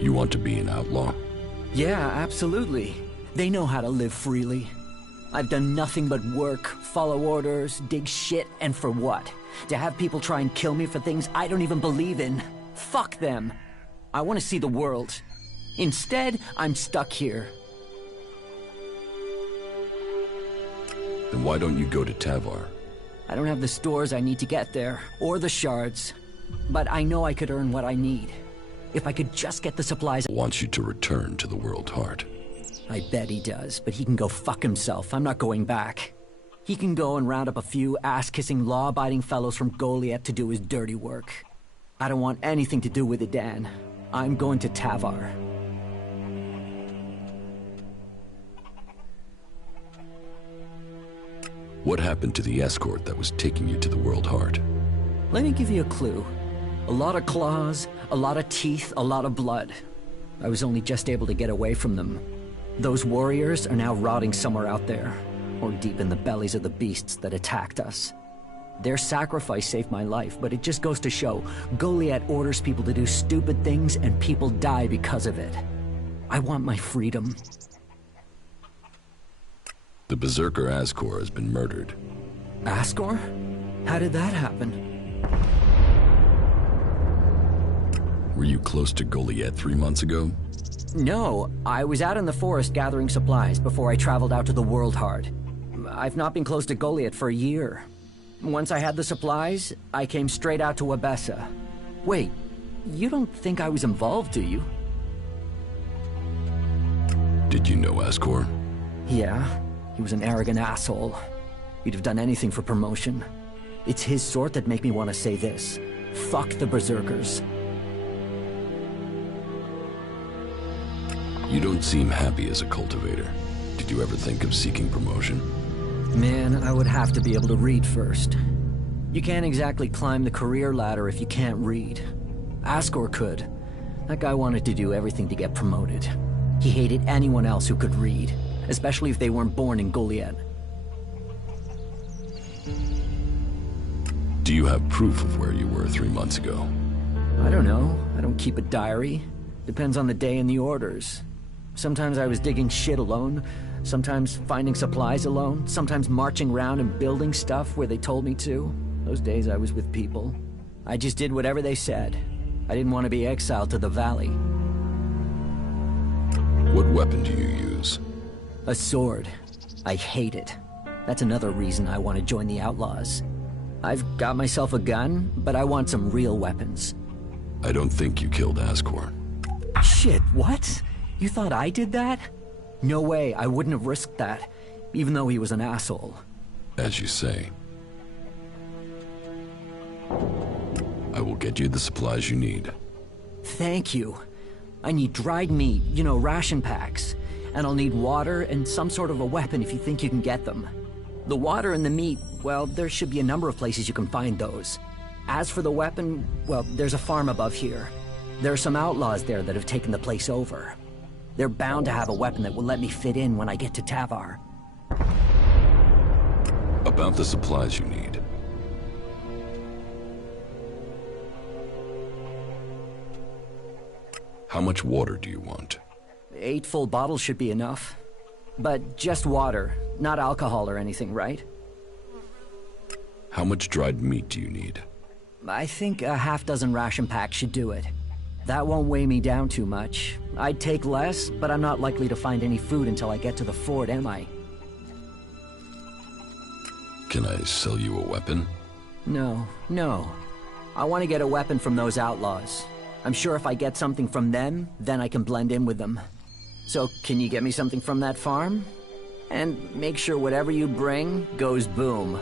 You want to be an outlaw? Yeah, absolutely. They know how to live freely. I've done nothing but work, follow orders, dig shit, and for what? To have people try and kill me for things I don't even believe in. Fuck them. I want to see the world. Instead, I'm stuck here. Then why don't you go to Tavar? I don't have the stores I need to get there, or the shards. But I know I could earn what I need. If I could just get the supplies... Wants you to return to the World Heart. I bet he does, but he can go fuck himself. I'm not going back. He can go and round up a few ass-kissing, law-abiding fellows from Goliath to do his dirty work. I don't want anything to do with it, Dan. I'm going to Tavar. What happened to the escort that was taking you to the World Heart? Let me give you a clue. A lot of claws, a lot of teeth, a lot of blood. I was only just able to get away from them. Those warriors are now rotting somewhere out there, or deep in the bellies of the beasts that attacked us. Their sacrifice saved my life, but it just goes to show, Goliath orders people to do stupid things and people die because of it. I want my freedom. The Berserker Ascor has been murdered. Ascor? How did that happen? Were you close to Goliath 3 months ago? No, I was out in the forest gathering supplies before I traveled out to the World Heart. I've not been close to Goliath for a year. Once I had the supplies, I came straight out to Abessa. Wait, you don't think I was involved, do you? Did you know Ascor? Yeah, he was an arrogant asshole. He'd have done anything for promotion. It's his sort that make me want to say this. Fuck the Berserkers. You don't seem happy as a cultivator. Did you ever think of seeking promotion? Man, I would have to be able to read first. You can't exactly climb the career ladder if you can't read. Ascor could. That guy wanted to do everything to get promoted. He hated anyone else who could read, especially if they weren't born in Goliath. Do you have proof of where you were 3 months ago? I don't know. I don't keep a diary. Depends on the day and the orders. Sometimes I was digging shit alone, sometimes finding supplies alone, sometimes marching around and building stuff where they told me to. Those days I was with people. I just did whatever they said. I didn't want to be exiled to the valley. What weapon do you use? A sword. I hate it. That's another reason I want to join the Outlaws. I've got myself a gun, but I want some real weapons. I don't think you killed Ascor. Shit, what? You thought I did that? No way, I wouldn't have risked that, even though he was an asshole. As you say. I will get you the supplies you need. Thank you. I need dried meat, you know, ration packs. And I'll need water and some sort of a weapon if you think you can get them. The water and the meat, well, there should be a number of places you can find those. As for the weapon, well, there's a farm above here. There are some outlaws there that have taken the place over. They're bound to have a weapon that will let me fit in when I get to Tavar. About the supplies you need. How much water do you want? 8 full bottles should be enough. But just water, not alcohol or anything, right? How much dried meat do you need? I think a half-dozen ration packs should do it. That won't weigh me down too much. I'd take less, but I'm not likely to find any food until I get to the fort, am I? Can I sell you a weapon? No. I want to get a weapon from those outlaws. I'm sure if I get something from them, then I can blend in with them. So, can you get me something from that farm? And make sure whatever you bring goes boom.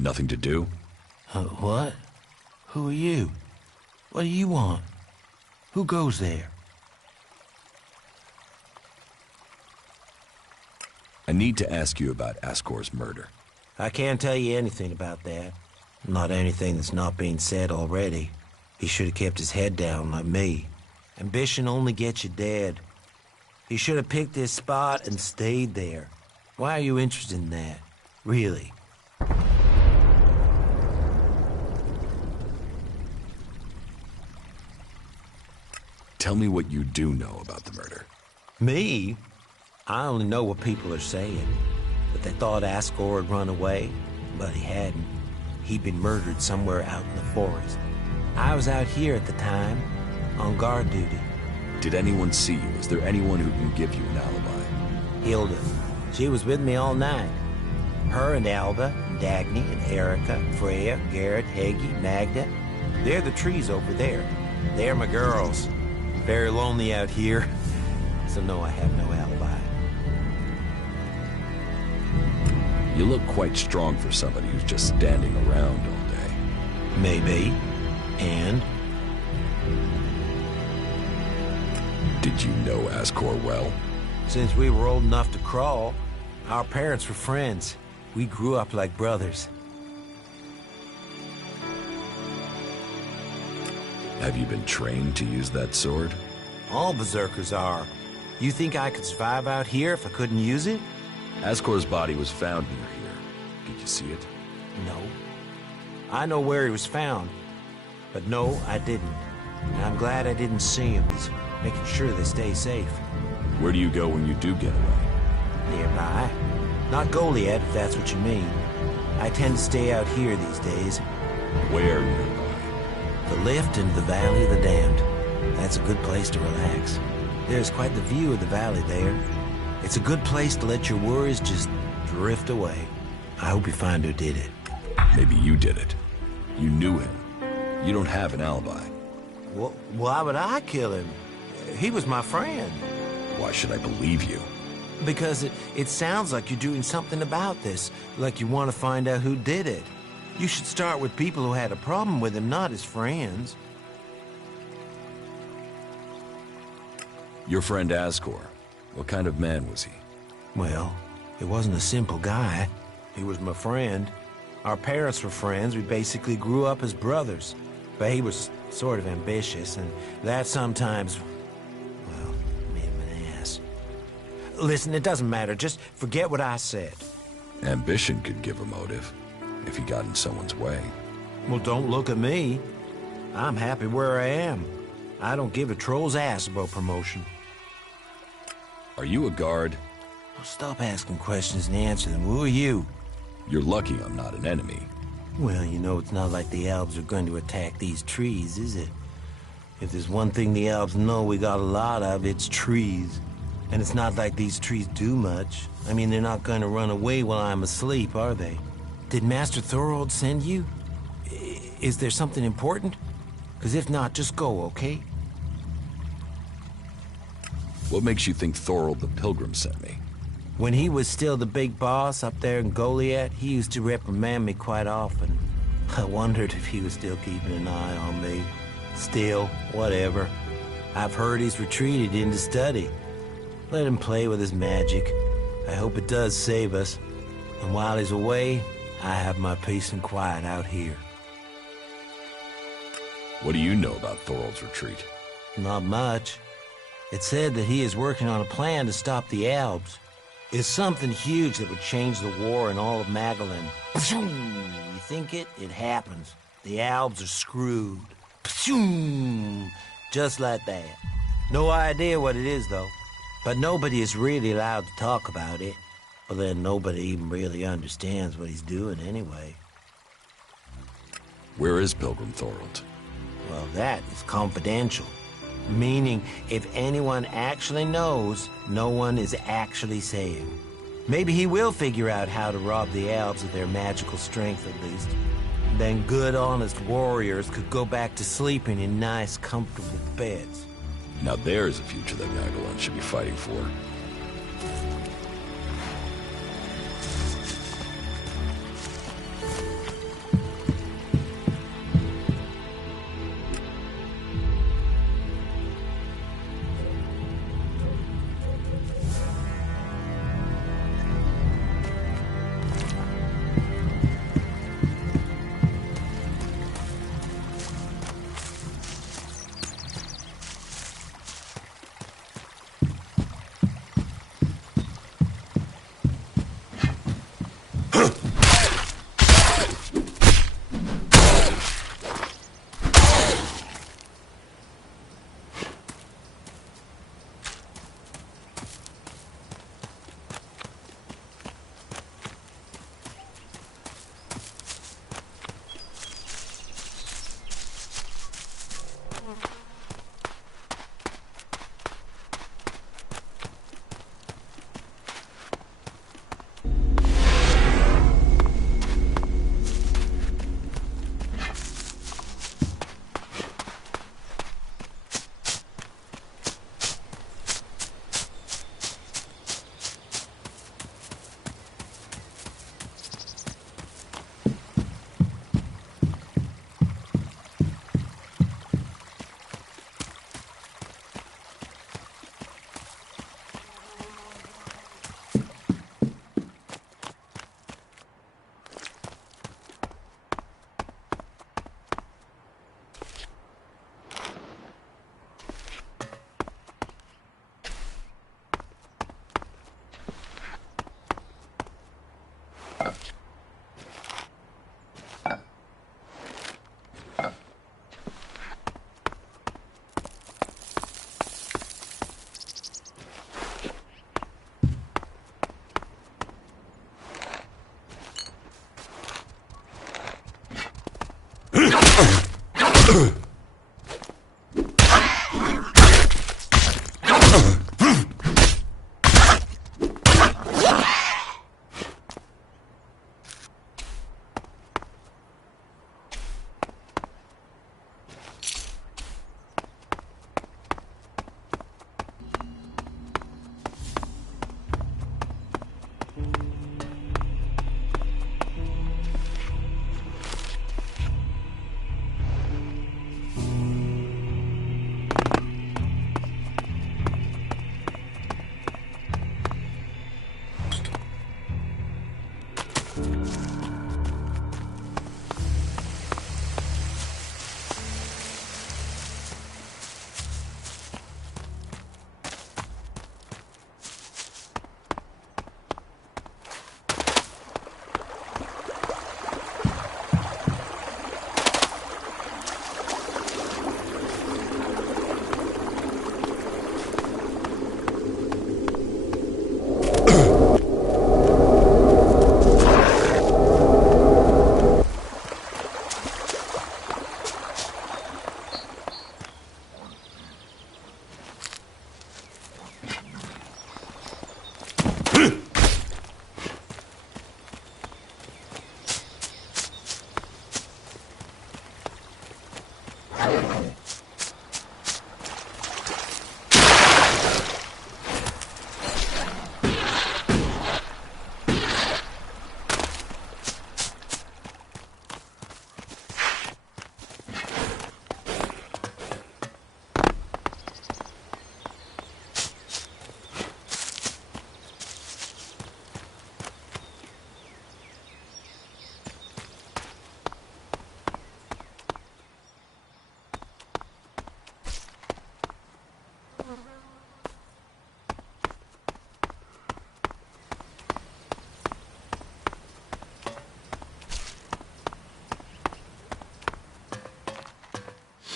Nothing to do? What? Who are you? What do you want? Who goes there? I need to ask you about Ascor's murder. I can't tell you anything about that. Not anything that's not being said already. He should have kept his head down like me. Ambition only gets you dead. He should have picked his spot and stayed there. Why are you interested in that? Really? Tell me what you do know about the murder. Me? I only know what people are saying. That they thought Ascor had run away, but he hadn't. He'd been murdered somewhere out in the forest. I was out here at the time, on guard duty. Did anyone see you? Is there anyone who can give you an alibi? Hilda. She was with me all night. Her and Alba, and Dagny, and Erica, Freya, Garrett, Heggie, Magda. They're the trees over there. They're my girls. Very lonely out here, so no, I have no alibi. You look quite strong for somebody who's just standing around all day. Maybe. And? Did you know Ascor well? Since we were old enough to crawl, our parents were friends. We grew up like brothers. Have you been trained to use that sword? All berserkers are. You think I could survive out here if I couldn't use it? Ascor's body was found near here. Did you see it? No. I know where he was found. But no, I didn't. And I'm glad I didn't see him. He's making sure they stay safe. Where do you go when you do get away? Nearby. Not Goliad, if that's what you mean. I tend to stay out here these days. Where nearby? The lift into the Valley of the Damned. That's a good place to relax. There's quite the view of the valley there. It's a good place to let your worries just drift away. I hope you find who did it. Maybe you did it. You knew him. You don't have an alibi. Well, why would I kill him? He was my friend. Why should I believe you? Because it sounds like you're doing something about this. Like you want to find out who did it. You should start with people who had a problem with him, not his friends. Your friend Ascor. What kind of man was he? Well, he wasn't a simple guy. He was my friend. Our parents were friends. We basically grew up as brothers. But he was sort of ambitious, and that sometimes, well, made him an ass. Listen, it doesn't matter. Just forget what I said. Ambition could give a motive, if he got in someone's way. Well, don't look at me. I'm happy where I am. I don't give a troll's ass about promotion. Are you a guard? Well, stop asking questions and answer them. Who are you? You're lucky I'm not an enemy. Well, you know, it's not like the elves are going to attack these trees, is it? If there's one thing the elves know we got a lot of, it's trees. And it's not like these trees do much. I mean, they're not going to run away while I'm asleep, are they? Did Master Thorold send you? Is there something important? Because if not, just go, okay? What makes you think Thorold the Pilgrim sent me? When he was still the big boss up there in Goliad, he used to reprimand me quite often. I wondered if he was still keeping an eye on me. Still, whatever. I've heard he's retreated into study. Let him play with his magic. I hope it does save us. And while he's away, I have my peace and quiet out here. What do you know about Thorold's retreat? Not much. It said that he is working on a plan to stop the Albs. It's something huge that would change the war in all of Magellan. You think it? It happens. The Albs are screwed. Just like that. No idea what it is, though. But nobody is really allowed to talk about it. Well, then nobody even really understands what he's doing anyway. Where is Pilgrim Thorold? Well, that is confidential. Meaning, if anyone actually knows, no one is actually saying. Maybe he will figure out how to rob the elves of their magical strength, at least. Then good, honest warriors could go back to sleeping in nice, comfortable beds. Now there's a future that Magellan should be fighting for.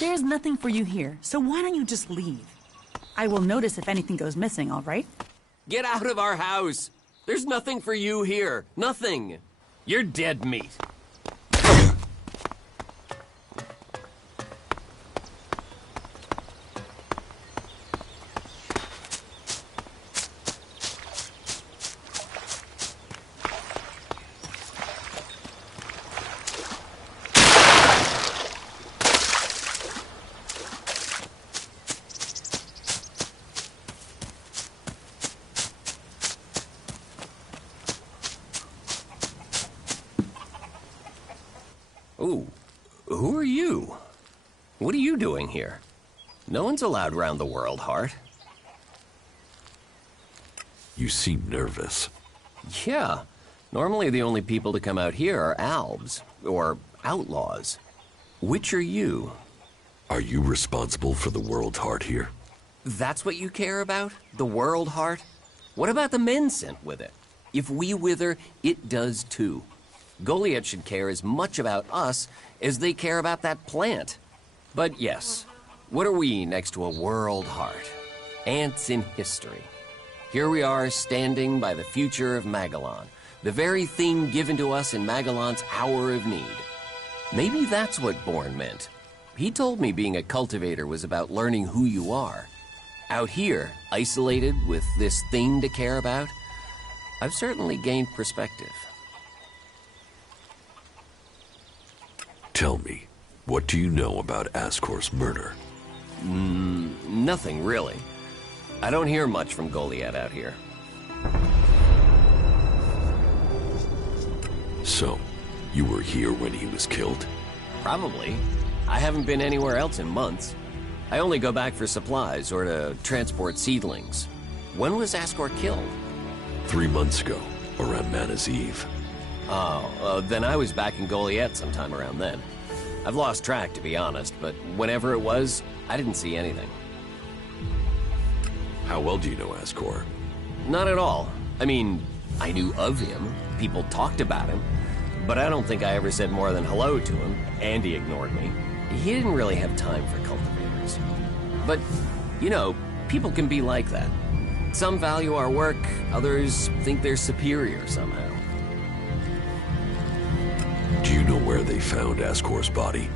There's nothing for you here, so why don't you just leave? I will notice if anything goes missing, all right? Get out of our house! There's nothing for you here. Nothing. You're dead meat. Ooh, who are you? What are you doing here? No one's allowed round the world, Hart. You seem nervous. Yeah, normally the only people to come out here are albs, or outlaws. Which are you? Are you responsible for the world heart here? That's what you care about? The world heart? What about the men sent with it? If we wither, it does too. Goliath should care as much about us as they care about that plant. But yes, what are we next to a world heart? Ants in history. Here we are standing by the future of Magellan, the very thing given to us in Magellan's hour of need. Maybe that's what Bourne meant. He told me being a cultivator was about learning who you are. Out here, isolated with this thing to care about, I've certainly gained perspective. Tell me, what do you know about Ascor's murder? Nothing really. I don't hear much from Goliath out here. So, you were here when he was killed? Probably. I haven't been anywhere else in months. I only go back for supplies or to transport seedlings. When was Ascor killed? 3 months ago, around Mana's Eve. Then I was back in Goliath sometime around then. I've lost track, to be honest, but whenever it was, I didn't see anything. How well do you know Ascor? Not at all. I mean, I knew of him. People talked about him. But I don't think I ever said more than hello to him, and he ignored me. He didn't really have time for cultivators. But, you know, people can be like that. Some value our work, others think they're superior somehow. Do you know where they found Ascor's body?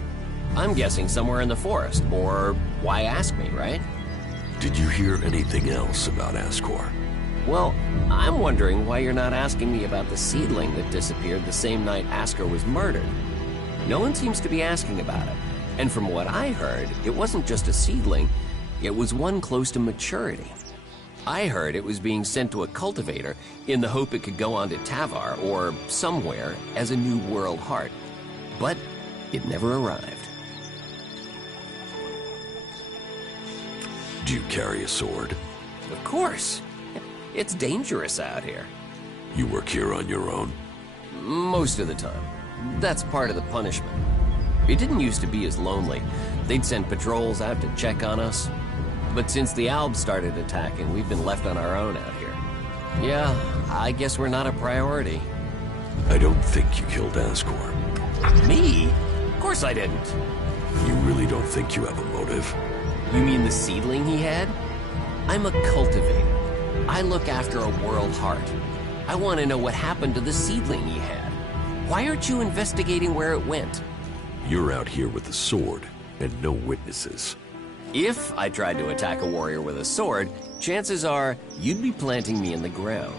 I'm guessing somewhere in the forest, or why ask me, right? Did you hear anything else about Ascor? Well, I'm wondering why you're not asking me about the seedling that disappeared the same night Ascor was murdered. No one seems to be asking about it. And from what I heard, it wasn't just a seedling, it was one close to maturity. I heard it was being sent to a cultivator in the hope it could go on to Tavar or somewhere as a new world heart. But it never arrived. Do you carry a sword? Of course. It's dangerous out here. You work here on your own? Most of the time. That's part of the punishment. It didn't used to be as lonely. They'd send patrols out to check on us. But since the Albs started attacking, we've been left on our own out here. Yeah, I guess we're not a priority. I don't think you killed Ascor. Me? Of course I didn't. You really don't think you have a motive? You mean the seedling he had? I'm a cultivator. I look after a world heart. I want to know what happened to the seedling he had. Why aren't you investigating where it went? You're out here with a sword and no witnesses. If I tried to attack a warrior with a sword, chances are you'd be planting me in the ground.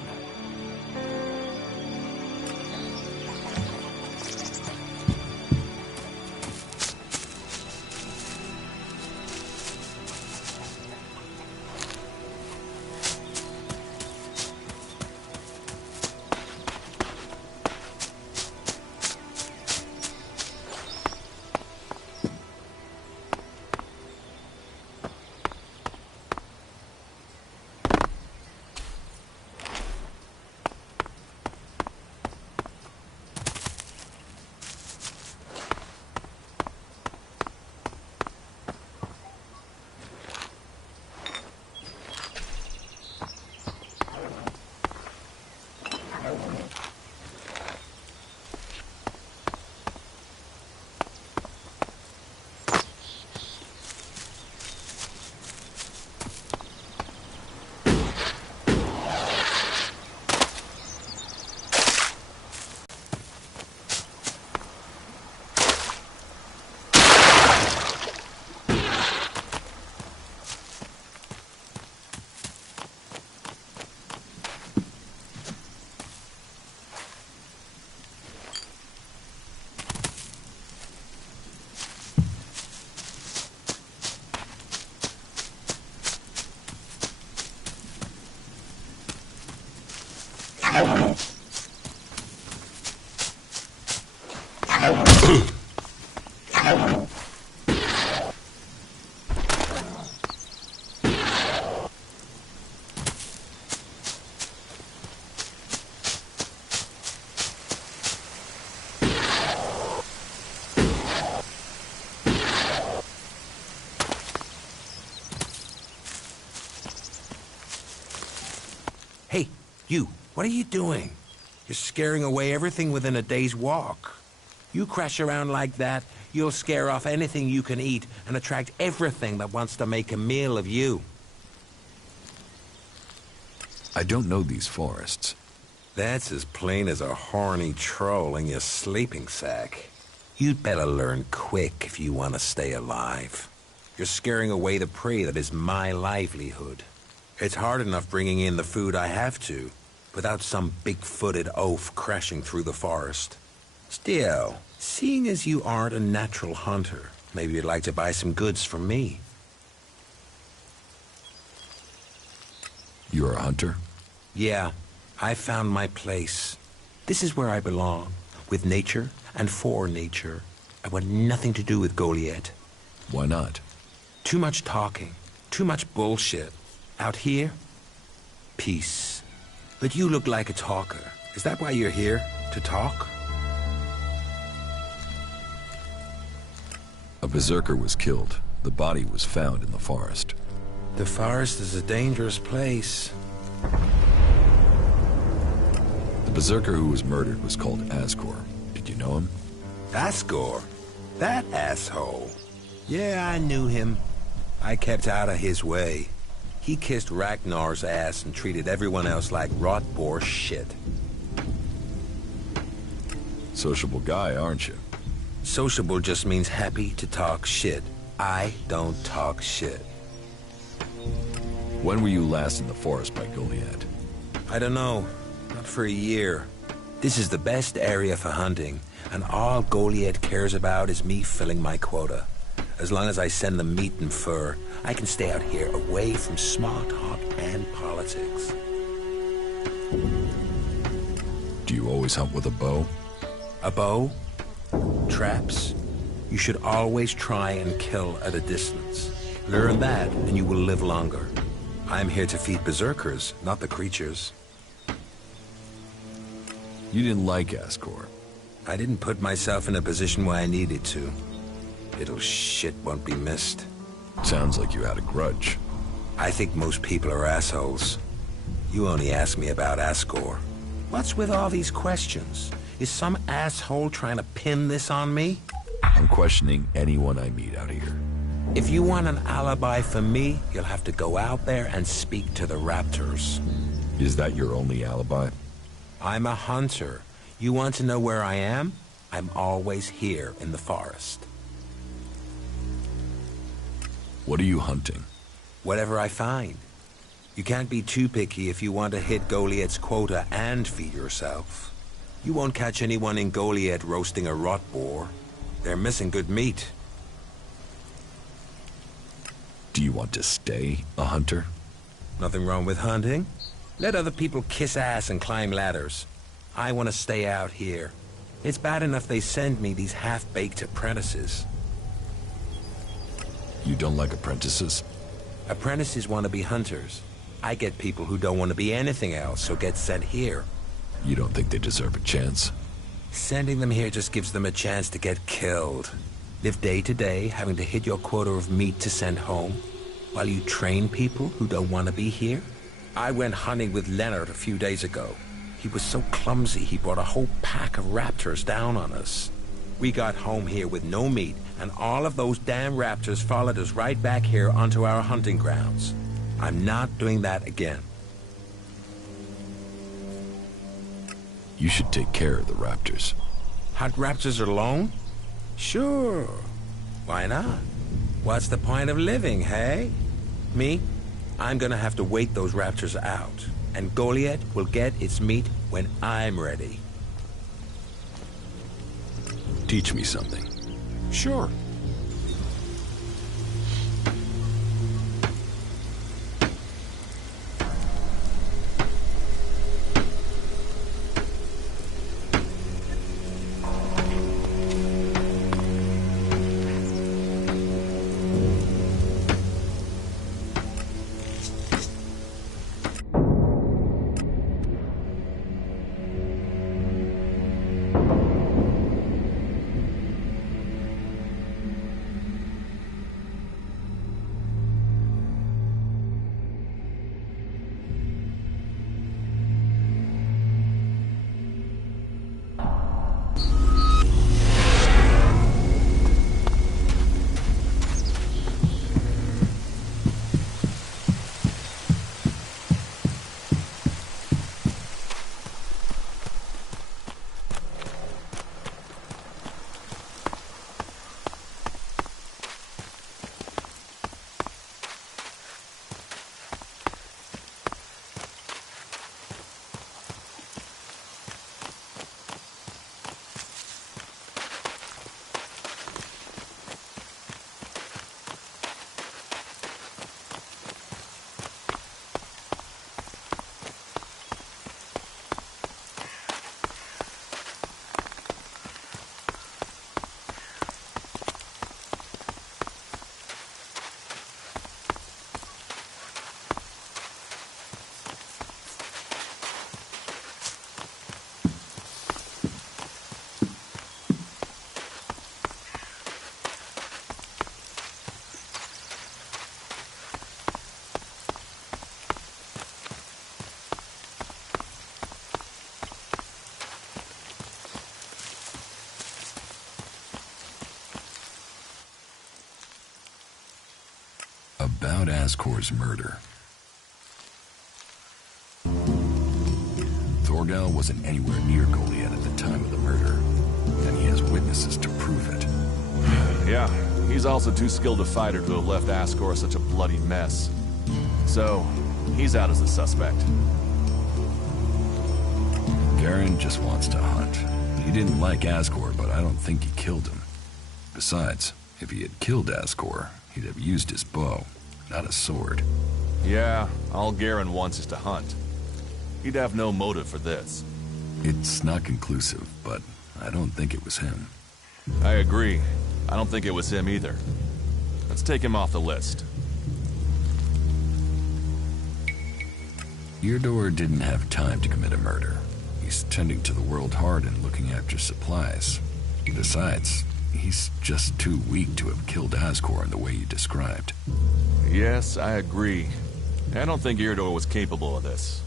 Hey, you, what are you doing? You're scaring away everything within a day's walk. You crash around like that, you'll scare off anything you can eat and attract everything that wants to make a meal of you. I don't know these forests. That's as plain as a horny troll in your sleeping sack. You'd better learn quick if you want to stay alive. You're scaring away the prey that is my livelihood. It's hard enough bringing in the food I have to, without some big-footed oaf crashing through the forest. Still, seeing as you aren't a natural hunter, maybe you'd like to buy some goods from me. You're a hunter? Yeah, I found my place. This is where I belong, with nature and for nature. I want nothing to do with Goliath. Why not? Too much talking, too much bullshit. Out here, peace. But you look like a talker. Is that why you're here? To talk? A berserker was killed. The body was found in the forest. The forest is a dangerous place. The berserker who was murdered was called Asgore. Did you know him? Asgore? That asshole. Yeah, I knew him. I kept out of his way. He kissed Ragnar's ass and treated everyone else like rot boar shit. Sociable guy, aren't you? Sociable just means happy to talk shit. I don't talk shit. When were you last in the forest by Goliath? I don't know. Not for a year. This is the best area for hunting, and all Goliath cares about is me filling my quota. As long as I send them meat and fur, I can stay out here away from small talk and politics. Do you always hunt with a bow? A bow? Traps? You should always try and kill at a distance. Learn that, and you will live longer. I'm here to feed berserkers, not the creatures. You didn't like Asgore. I didn't put myself in a position where I needed to. Little shit won't be missed. Sounds like you had a grudge. I think most people are assholes. You only asked me about Asgore. What's with all these questions? Is some asshole trying to pin this on me? I'm questioning anyone I meet out here. If you want an alibi for me, you'll have to go out there and speak to the raptors. Is that your only alibi? I'm a hunter. You want to know where I am? I'm always here in the forest. What are you hunting? Whatever I find. You can't be too picky if you want to hit Goliath's quota and feed yourself. You won't catch anyone in Goliath roasting a rot boar. They're missing good meat. Do you want to stay a hunter? Nothing wrong with hunting. Let other people kiss ass and climb ladders. I want to stay out here. It's bad enough they send me these half-baked apprentices. You don't like apprentices? Apprentices want to be hunters. I get people who don't want to be anything else, so get sent here. You don't think they deserve a chance? Sending them here just gives them a chance to get killed. Live day to day, having to hit your quota of meat to send home, while you train people who don't want to be here? I went hunting with Leonard a few days ago. He was so clumsy he brought a whole pack of raptors down on us. We got home here with no meat, and all of those damn raptors followed us right back here onto our hunting grounds. I'm not doing that again. You should take care of the raptors. Hunt raptors alone? Sure. Why not? What's the point of living, hey? Me? I'm gonna have to wait those raptors out, and Goliath will get its meat when I'm ready. Teach me something. Sure. Ascor's murder. Thorgal wasn't anywhere near Goliath at the time of the murder, and he has witnesses to prove it. Yeah, he's also too skilled a fighter to have left Ascor such a bloody mess. So, he's out as a suspect. Garen just wants to hunt. He didn't like Ascor, but I don't think he killed him. Besides, if he had killed Ascor, he'd have used his bow, not a sword. Yeah, all Garen wants is to hunt. He'd have no motive for this. It's not conclusive, but I don't think it was him. I agree. I don't think it was him either. Let's take him off the list. Eardor didn't have time to commit a murder. He's tending to the World Heart and looking after supplies. Besides, he's just too weak to have killed Ascor in the way you described. Yes, I agree. I don't think Eardor was capable of this.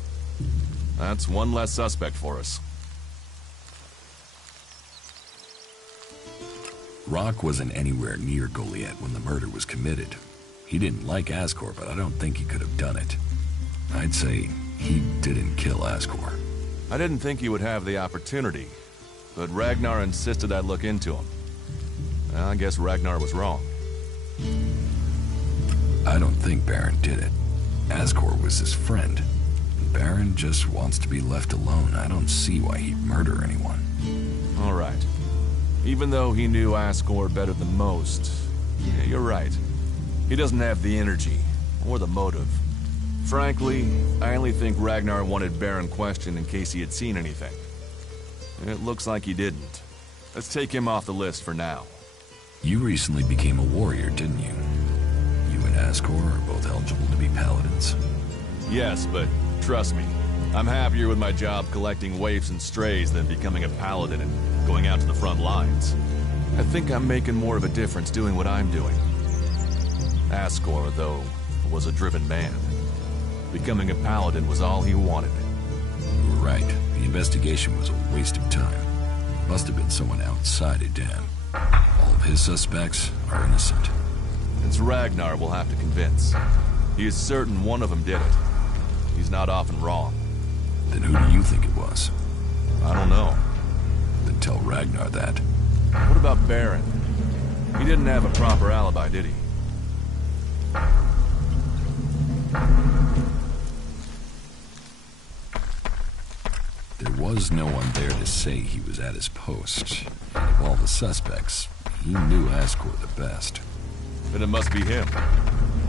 That's one less suspect for us. Rock wasn't anywhere near Goliath when the murder was committed. He didn't like Ascor, but I don't think he could have done it. I'd say he didn't kill Ascor. I didn't think he would have the opportunity, but Ragnar insisted I look into him. Well, I guess Ragnar was wrong. I don't think Baron did it. Ascor was his friend. Baron just wants to be left alone. I don't see why he'd murder anyone. All right. Even though he knew Ascor better than most, yeah, you're right. He doesn't have the energy or the motive. Frankly, I only think Ragnar wanted Baron questioned in case he had seen anything. It looks like he didn't. Let's take him off the list for now. You recently became a warrior, didn't you? You and Ascor are both eligible to be paladins. Yes, but trust me, I'm happier with my job collecting waifs and strays than becoming a paladin and going out to the front lines. I think I'm making more of a difference doing what I'm doing. Ascor, though, was a driven man. Becoming a paladin was all he wanted. You were right. The investigation was a waste of time. Must have been someone outside of Dan. All of his suspects are innocent. It's Ragnar we'll have to convince. He is certain one of them did it. He's not often wrong. Then who do you think it was? I don't know. Then tell Ragnar that. What about Baron? He didn't have a proper alibi, did he? There was no one there to say he was at his post. And of all the suspects, he knew Ascor the best. Then it must be him.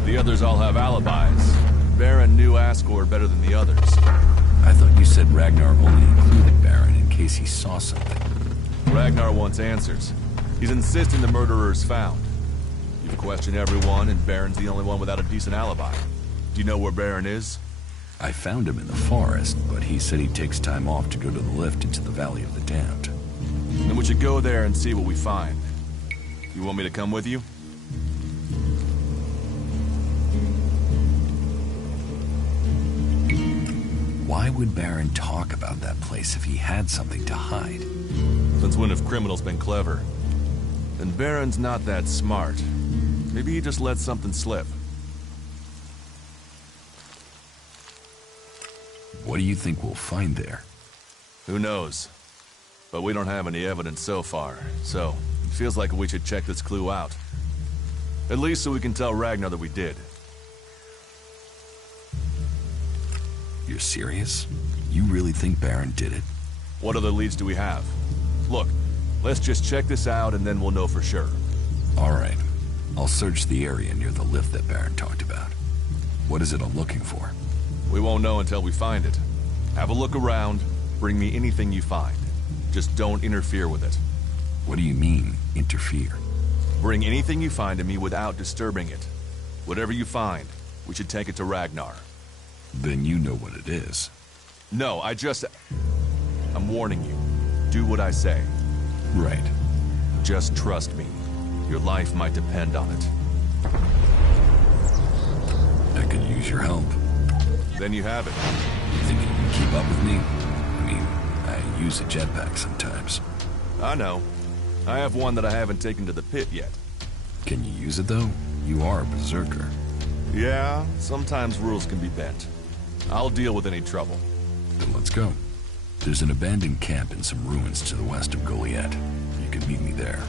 The others all have alibis. Baron knew Ascor better than the others. I thought you said Ragnar only included Baron in case he saw something. Ragnar wants answers. He's insisting the murderer is found. You've questioned everyone, and Baron's the only one without a decent alibi. Do you know where Baron is? I found him in the forest, but he said he takes time off to go to the lift into the Valley of the Damned. Then we should go there and see what we find. You want me to come with you? Why would Baron talk about that place if he had something to hide? Since when have criminals been clever? Then Baron's not that smart. Maybe he just let something slip. What do you think we'll find there? Who knows? But we don't have any evidence so far, so it feels like we should check this clue out. At least so we can tell Ragnar that we did. You're serious? You really think Baron did it? What other leads do we have? Look, let's just check this out and then we'll know for sure. All right. I'll search the area near the lift that Baron talked about. What is it I'm looking for? We won't know until we find it. Have a look around, bring me anything you find. Just don't interfere with it. What do you mean, interfere? Bring anything you find to me without disturbing it. Whatever you find, we should take it to Ragnar. Then you know what it is. No, I'm warning you. Do what I say. Right. Just trust me. Your life might depend on it. I could use your help. Then you have it. You think you can keep up with me? I mean, I use a jetpack sometimes. I know. I have one that I haven't taken to the pit yet. Can you use it, though? You are a berserker. Yeah, sometimes rules can be bent. I'll deal with any trouble. Then let's go. There's an abandoned camp in some ruins to the west of Goliath. You can meet me there.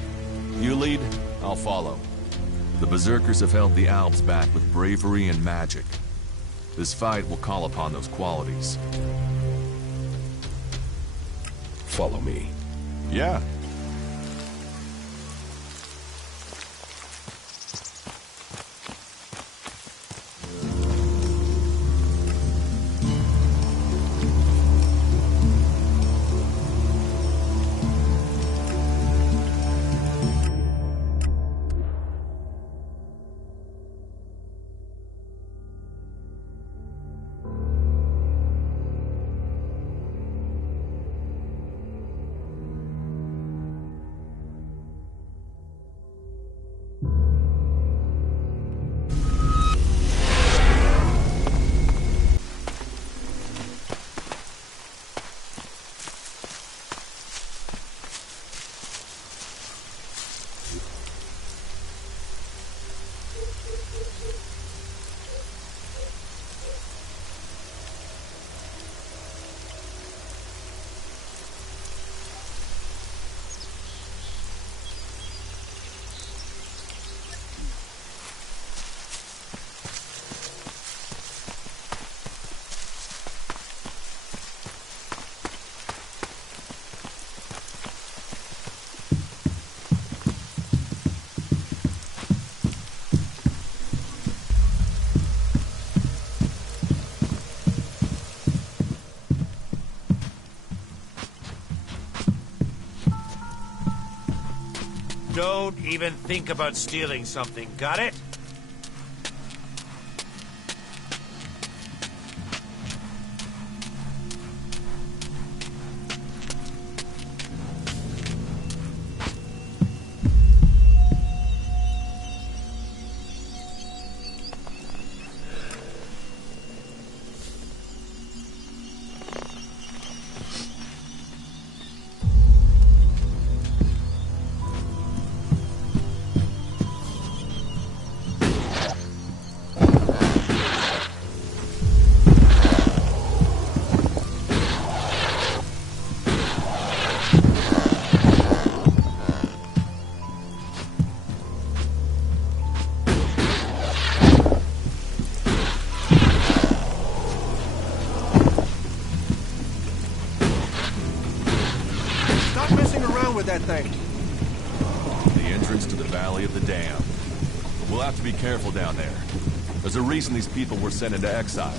You lead, I'll follow. The Berserkers have held the Alps back with bravery and magic. This fight will call upon those qualities. Follow me. Yeah. Don't even think about stealing something, got it? That thing. The entrance to the Valley of the Dam. We'll have to be careful down there. There's a reason these people were sent into exile.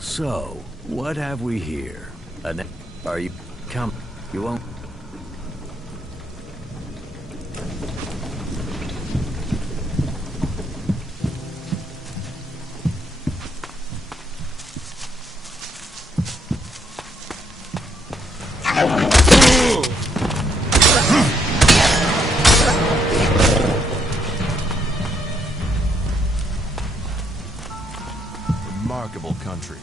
So, what have we here? Are you... Come... You won't... Remarkable country.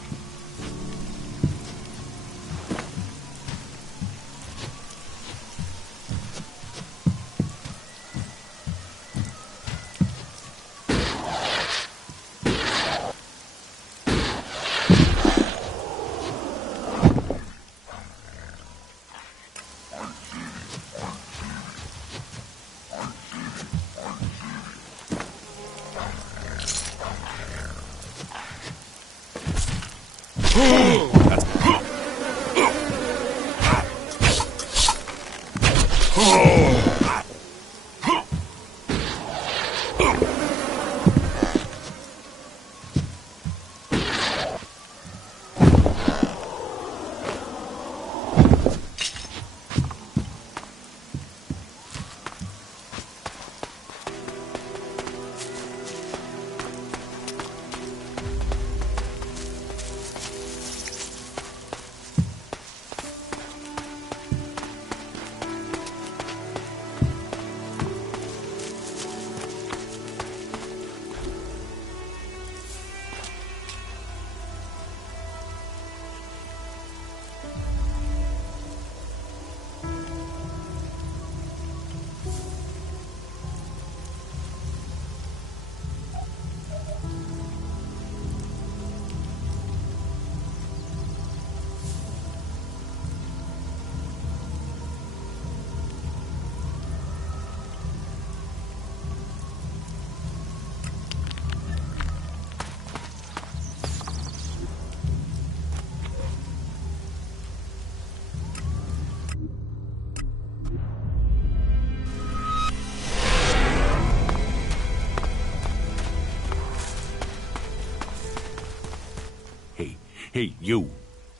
Hey, you.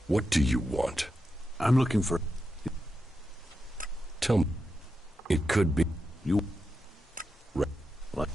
What do you want? I'm looking for... Tell me. It could be you. What?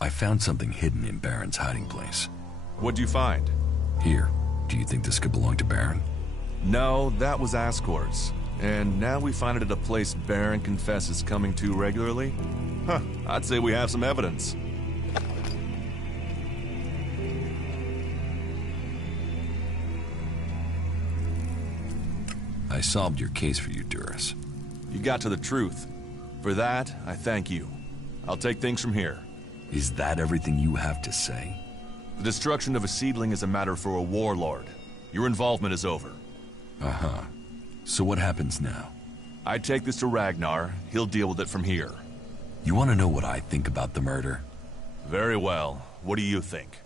I found something hidden in Baron's hiding place. What'd you find? Here, do you think this could belong to Baron? No, that was Ascor's. And now we find it at a place Baron confesses coming to regularly? Huh, I'd say we have some evidence. I solved your case for you, Duras. You got to the truth. For that, I thank you. I'll take things from here. Is that everything you have to say? The destruction of a seedling is a matter for a warlord. Your involvement is over. Uh-huh. So what happens now? I take this to Ragnar. He'll deal with it from here. You want to know what I think about the murder? Very well. What do you think?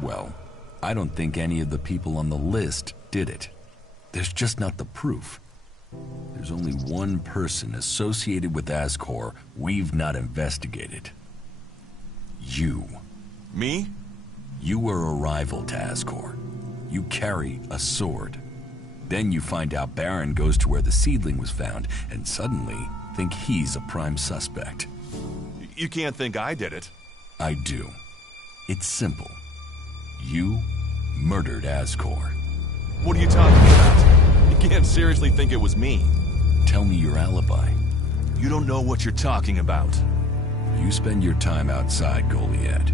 Well, I don't think any of the people on the list did it. There's just not the proof. There's only one person associated with Ascor we've not investigated. You. Me? You were a rival to Ascor. You carry a sword. Then you find out Baron goes to where the seedling was found, and suddenly think he's a prime suspect. You can't think I did it. I do. It's simple. You murdered Ascor. What are you talking about? You can't seriously think it was me. Tell me your alibi. You don't know what you're talking about. You spend your time outside Goliad.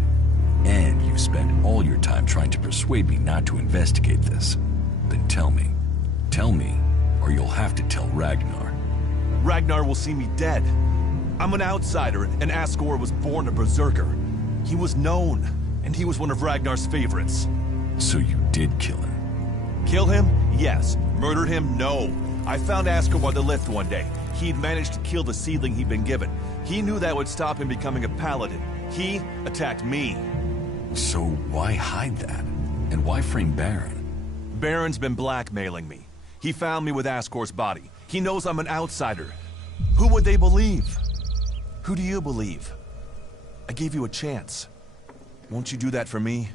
And you spend all your time trying to persuade me not to investigate this. Then tell me. Tell me, or you'll have to tell Ragnar. Ragnar will see me dead. I'm an outsider, and Ascor was born a berserker. He was known, and he was one of Ragnar's favorites. So you did kill him? Kill him? Yes. Murdered him? No. I found Ascor by the lift one day. He'd managed to kill the seedling he'd been given. He knew that would stop him becoming a paladin. He attacked me. So why hide that? And why frame Baron? Baron's been blackmailing me. He found me with Ascor's body. He knows I'm an outsider. Who would they believe? Who do you believe? I gave you a chance. Won't you do that for me?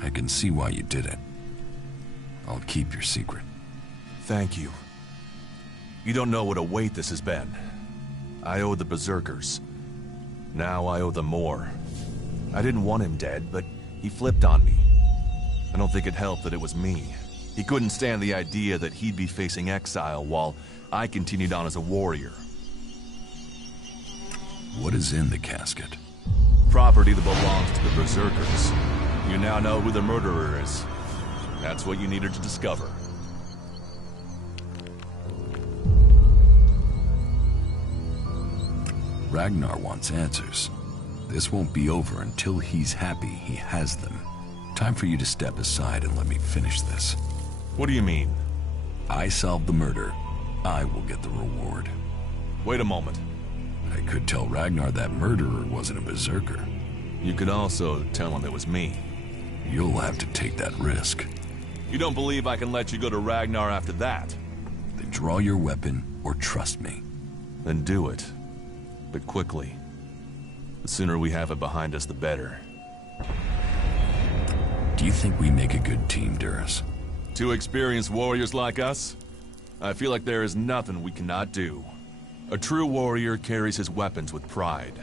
I can see why you did it. I'll keep your secret. Thank you. You don't know what a weight this has been. I owe the berserkers. Now I owe them more. I didn't want him dead, but he flipped on me. I don't think it helped that it was me. He couldn't stand the idea that he'd be facing exile while I continued on as a warrior. What is in the casket? Property that belongs to the berserkers. You now know who the murderer is. That's what you needed to discover. Ragnar wants answers. This won't be over until he's happy he has them. Time for you to step aside and let me finish this. What do you mean? I solved the murder. I will get the reward. Wait a moment. I could tell Ragnar that murderer wasn't a berserker. You could also tell him it was me. You'll have to take that risk. You don't believe I can let you go to Ragnar after that? Then draw your weapon or trust me. Then do it. But quickly. The sooner we have it behind us, the better. Do you think we make a good team, Duras? Two experienced warriors like us? I feel like there is nothing we cannot do. A true warrior carries his weapons with pride.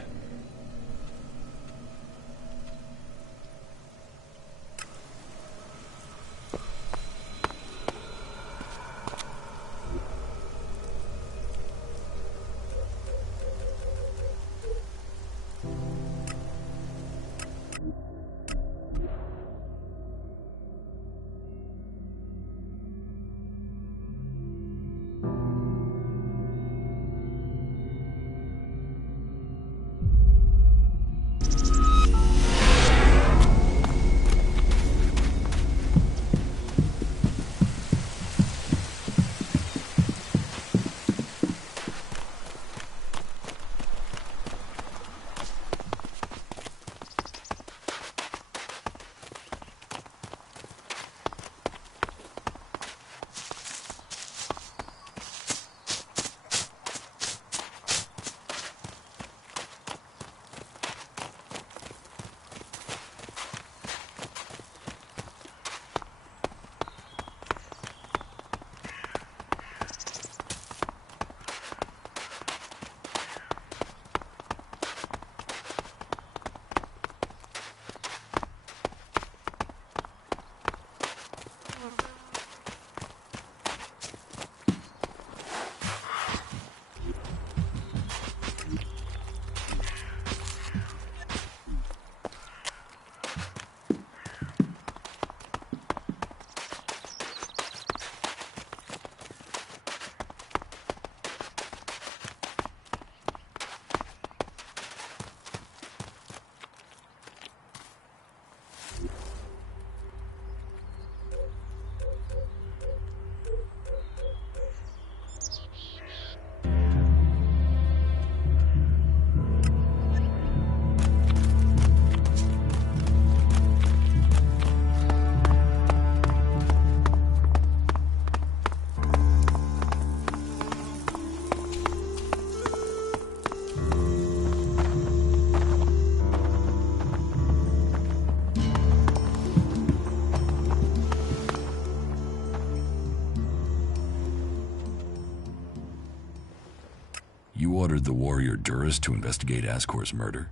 ordered the warrior Duras to investigate Ascor's murder?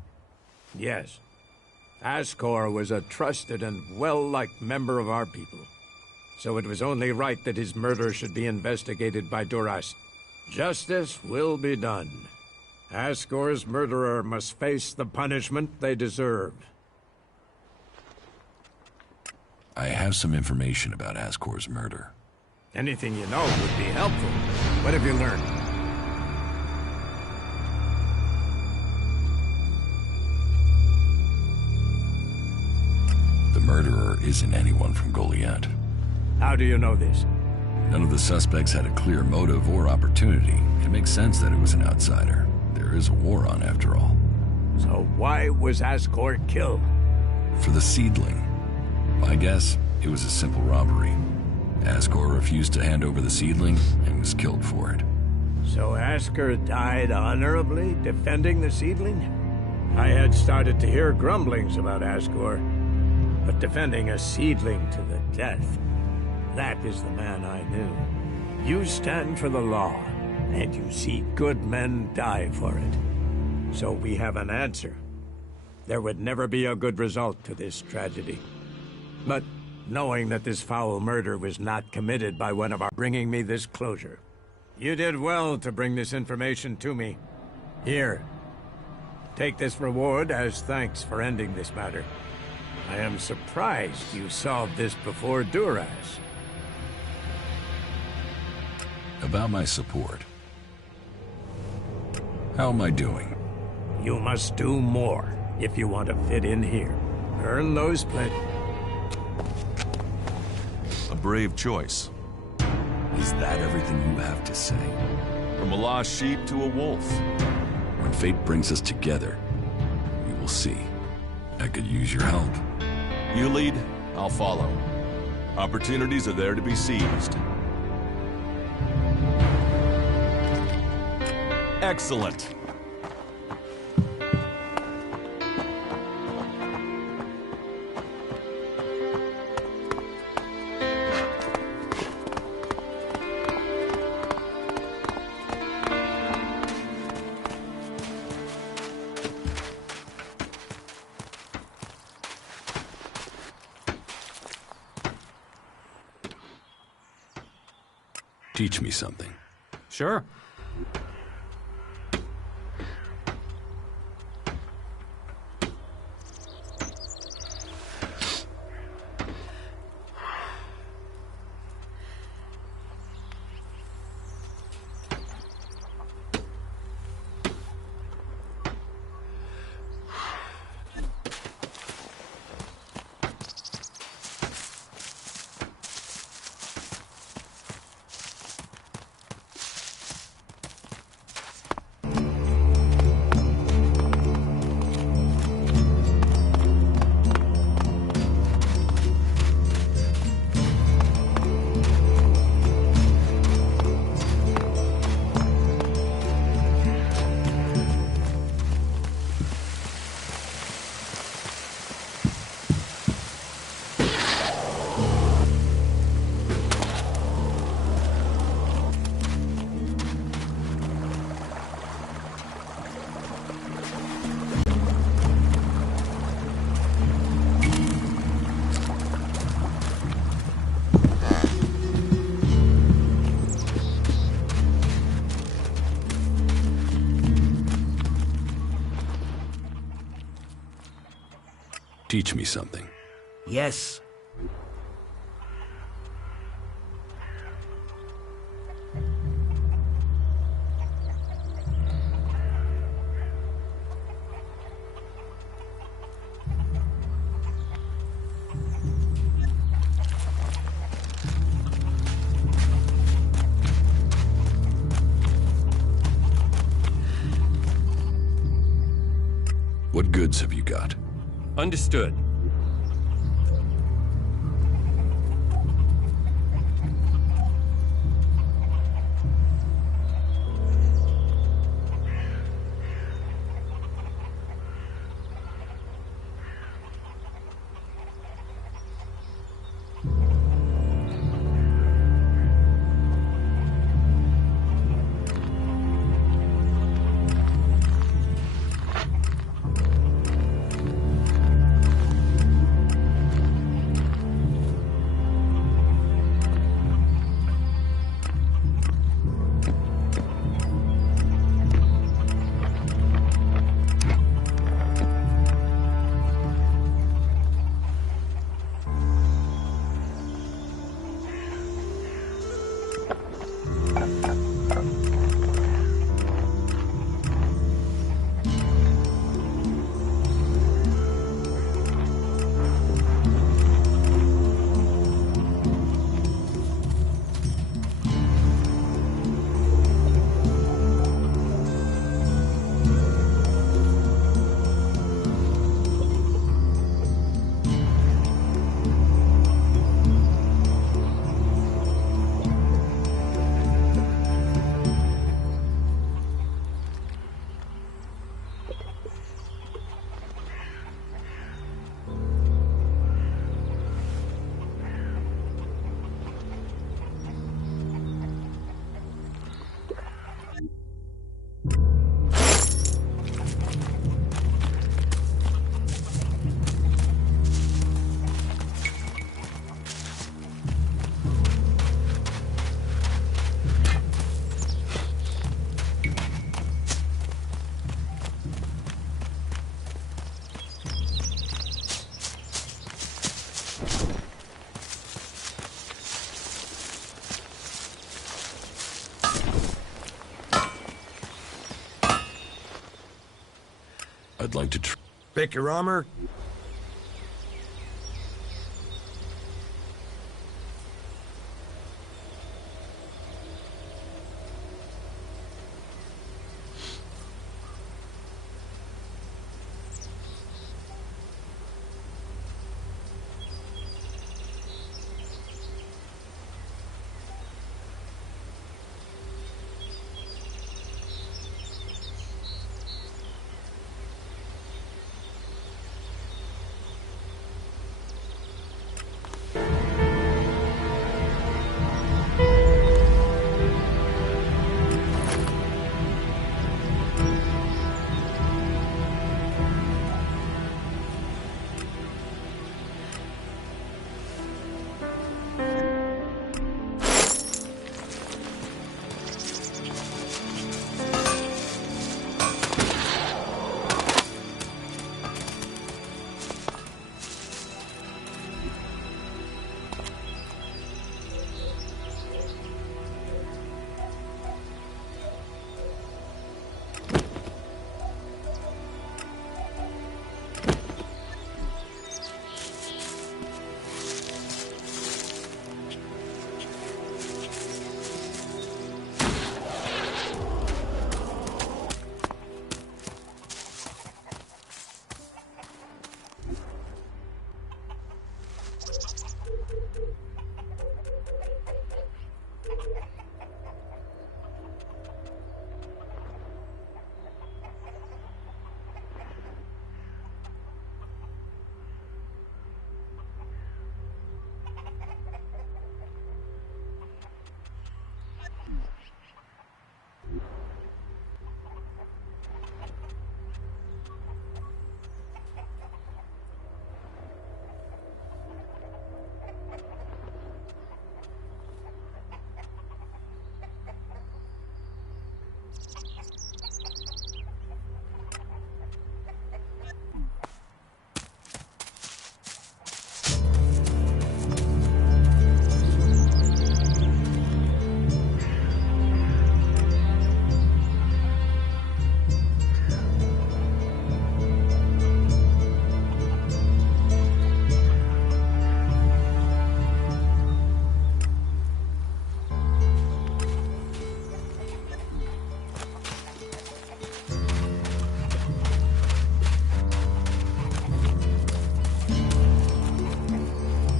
Yes. Ascor was a trusted and well-liked member of our people. So it was only right that his murder should be investigated by Duras. Justice will be done. Ascor's murderer must face the punishment they deserve. I have some information about Ascor's murder. Anything you know would be helpful. What have you learned? The murderer isn't anyone from Goliath. How do you know this? None of the suspects had a clear motive or opportunity. It makes sense that it was an outsider. There is a war on, after all. So why was Ascor killed? For the seedling. My guess, it was a simple robbery. Ascor refused to hand over the seedling and was killed for it. So Ascor died honorably, defending the seedling? I had started to hear grumblings about Ascor, but defending a seedling to the death, that is the man I knew. You stand for the law, and you see good men die for it. So we have an answer. There would never be a good result to this tragedy. But knowing that this foul murder was not committed by one of our, bringing me this closure. You did well to bring this information to me. Here, take this reward as thanks for ending this matter. I am surprised you solved this before Duras. About my support. How am I doing? You must do more if you want to fit in here. Earn those pledges. A brave choice. Is that everything you have to say? From a lost sheep to a wolf. When fate brings us together, we will see. I could use your help. You lead, I'll follow. Opportunities are there to be seized. Excellent. Teach me something. Sure. Teach me something. Yes. What goods have you got? Understood. Pick your armor.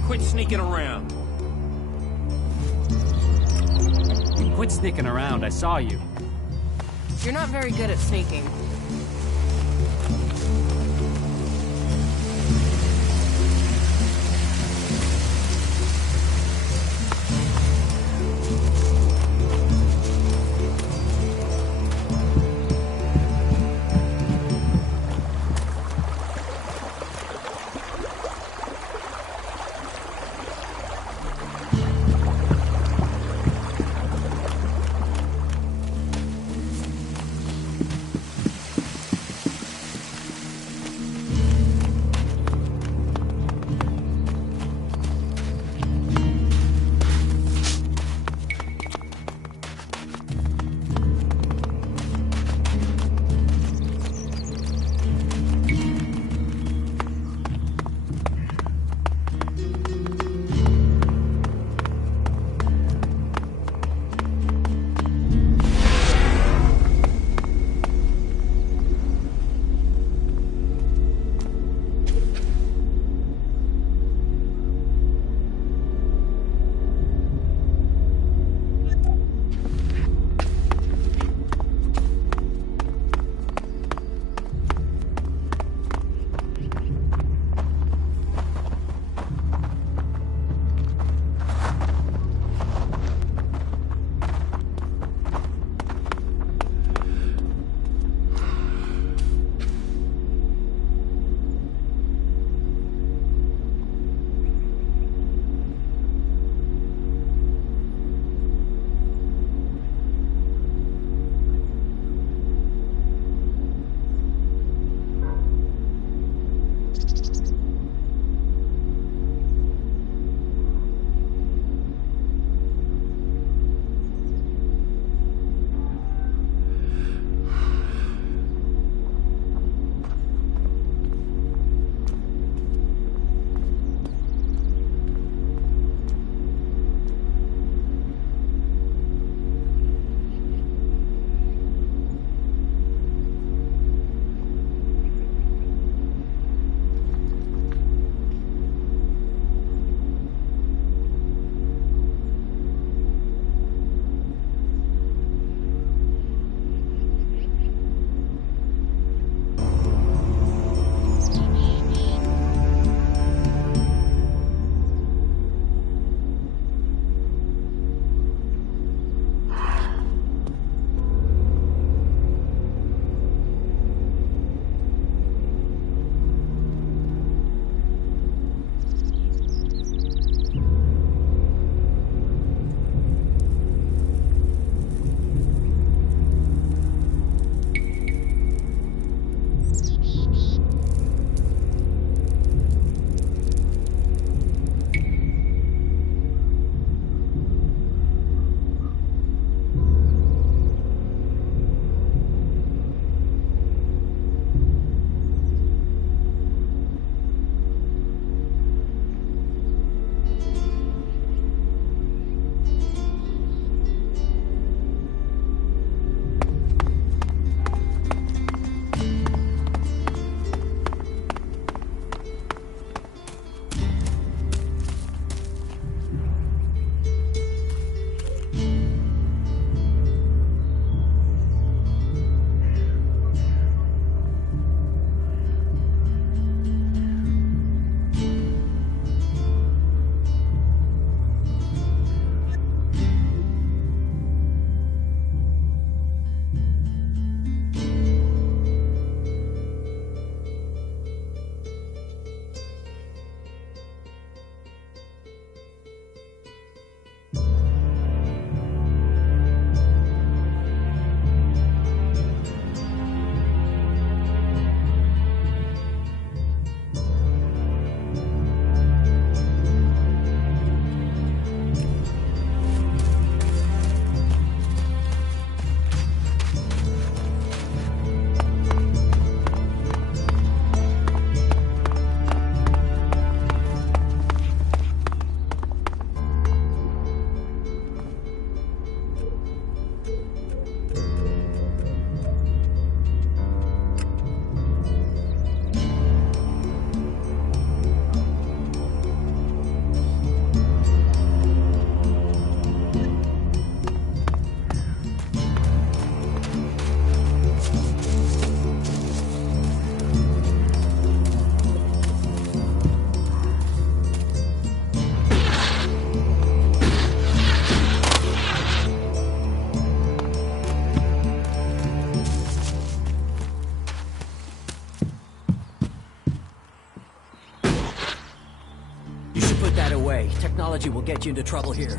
Quit sneaking around. Quit sneaking around, I saw you. You're not very good at sneaking. Put that away. Technology will get you into trouble here.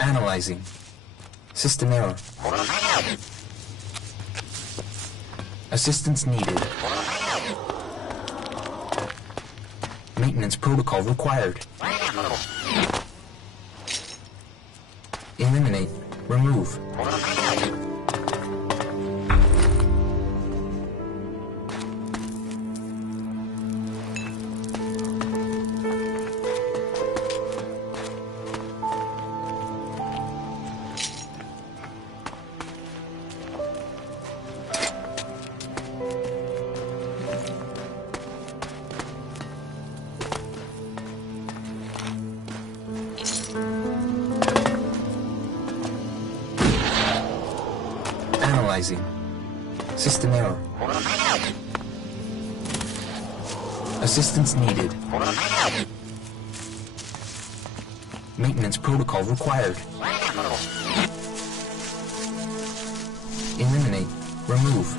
Analyzing. System error. Assistance needed. Maintenance protocol required. Eliminate. Remove. Analyzing. System error. Assistance needed. Maintenance protocol required. Eliminate. Remove.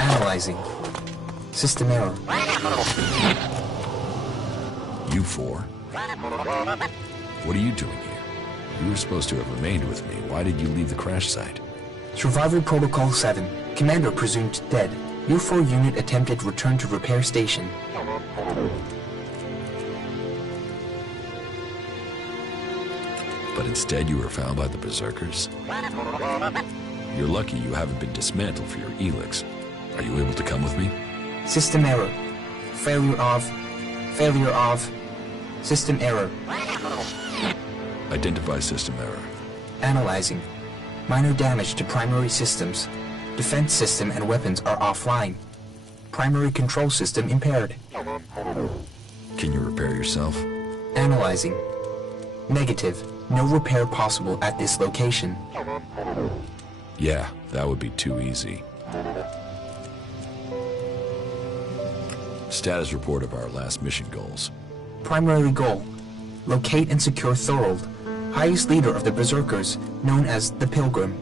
Analyzing. System error. You four? What are you doing here? You were supposed to have remained with me. Why did you leave the crash site? Survival Protocol 7. Commander presumed dead. U4 unit attempted return to repair station. But instead you were found by the Berserkers? You're lucky you haven't been dismantled for your Elix. Are you able to come with me? System error. Failure of... System error. Identify system error. Analyzing. Minor damage to primary systems. Defense system and weapons are offline. Primary control system impaired. Can you repair yourself? Analyzing. Negative. No repair possible at this location. Yeah, that would be too easy. Status report of our last mission goals. Primary goal. Locate and secure Thorold, highest leader of the Berserkers, known as the Pilgrim.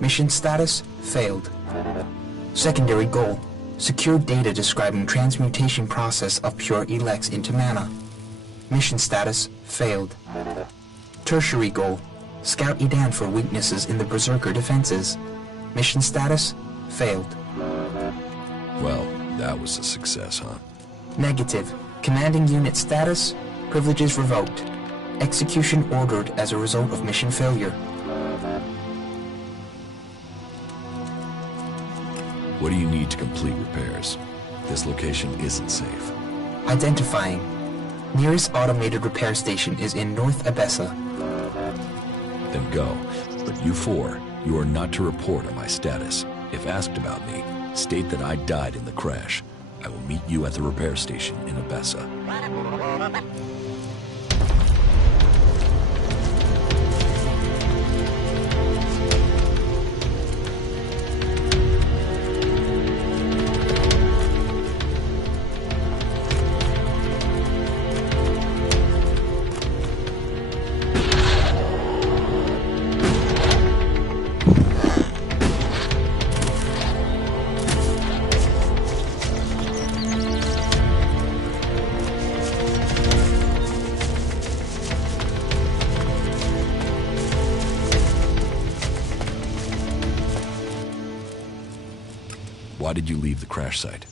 Mission status, failed. Secondary goal. Secure data describing transmutation process of pure Elex into mana. Mission status, failed. Tertiary goal. Scout Edan for weaknesses in the Berserker defenses. Mission status, failed. Well, that was a success, huh? Negative. Commanding unit status, privileges revoked. Execution ordered as a result of mission failure. What do you need to complete repairs? This location isn't safe. Identifying. Nearest automated repair station is in North Abessa. Then go. But you four, you are not to report on my status. If asked about me, state that I died in the crash. I will meet you at the repair station in Abessa. Why did you leave the crash site?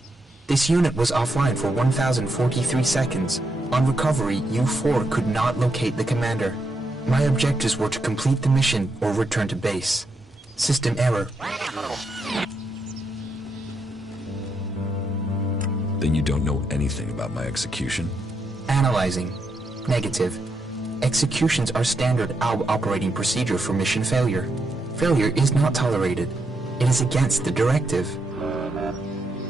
This unit was offline for 1,043 seconds. On recovery, U-4 could not locate the commander. My objectives were to complete the mission or return to base. System error. Then you don't know anything about my execution? Analyzing. Negative. Executions are standard ALB operating procedure for mission failure. Failure is not tolerated. It is against the directive.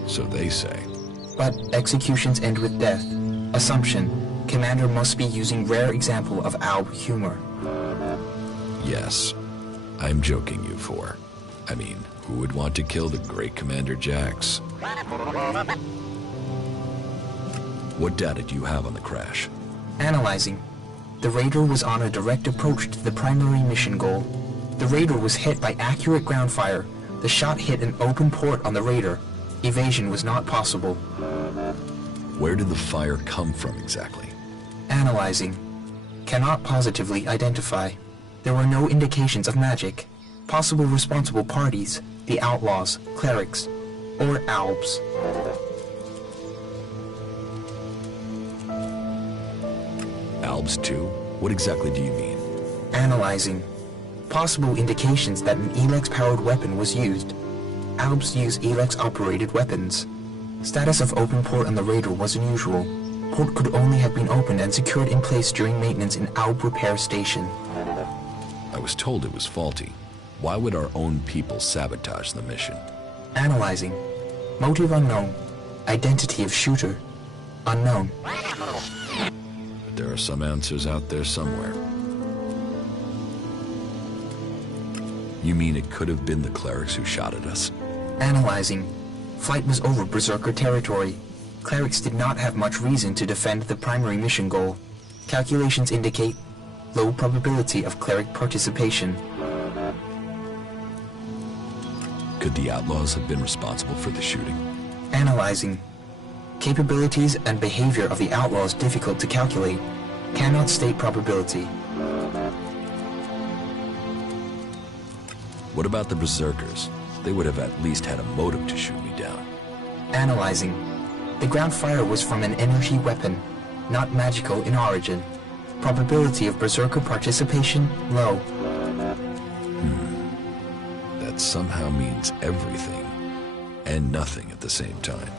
So they say. But executions end with death. Assumption. Commander must be using rare example of ALB humor. Yes. I'm joking, you four. I mean, who would want to kill the great Commander Jax? What data do you have on the crash? Analyzing. The Raider was on a direct approach to the primary mission goal. The Raider was hit by accurate ground fire. The shot hit an open port on the Raider. Evasion was not possible. Where did the fire come from exactly? Analyzing. Cannot positively identify. There were no indications of magic. Possible responsible parties, the Outlaws, Clerics, or Albs. Albs too? What exactly do you mean? Analyzing. Possible indications that an Elex-powered weapon was used. Albs use Elex-operated weapons. Status of open port on the Raider was unusual. Port could only have been opened and secured in place during maintenance in Alb repair station. I was told it was faulty. Why would our own people sabotage the mission? Analyzing. Motive unknown. Identity of shooter unknown. But there are some answers out there somewhere. You mean it could have been the clerics who shot at us? Analyzing. Flight was over Berserker territory. Clerics did not have much reason to defend the primary mission goal. Calculations indicate low probability of cleric participation. Could the Outlaws have been responsible for the shooting? Analyzing. Capabilities and behavior of the Outlaws difficult to calculate. Cannot state probability. What about the Berserkers? They would have at least had a motive to shoot me down. Analyzing. The ground fire was from an energy weapon, not magical in origin. Probability of Berserker participation, low. That somehow means everything. and nothing at the same time.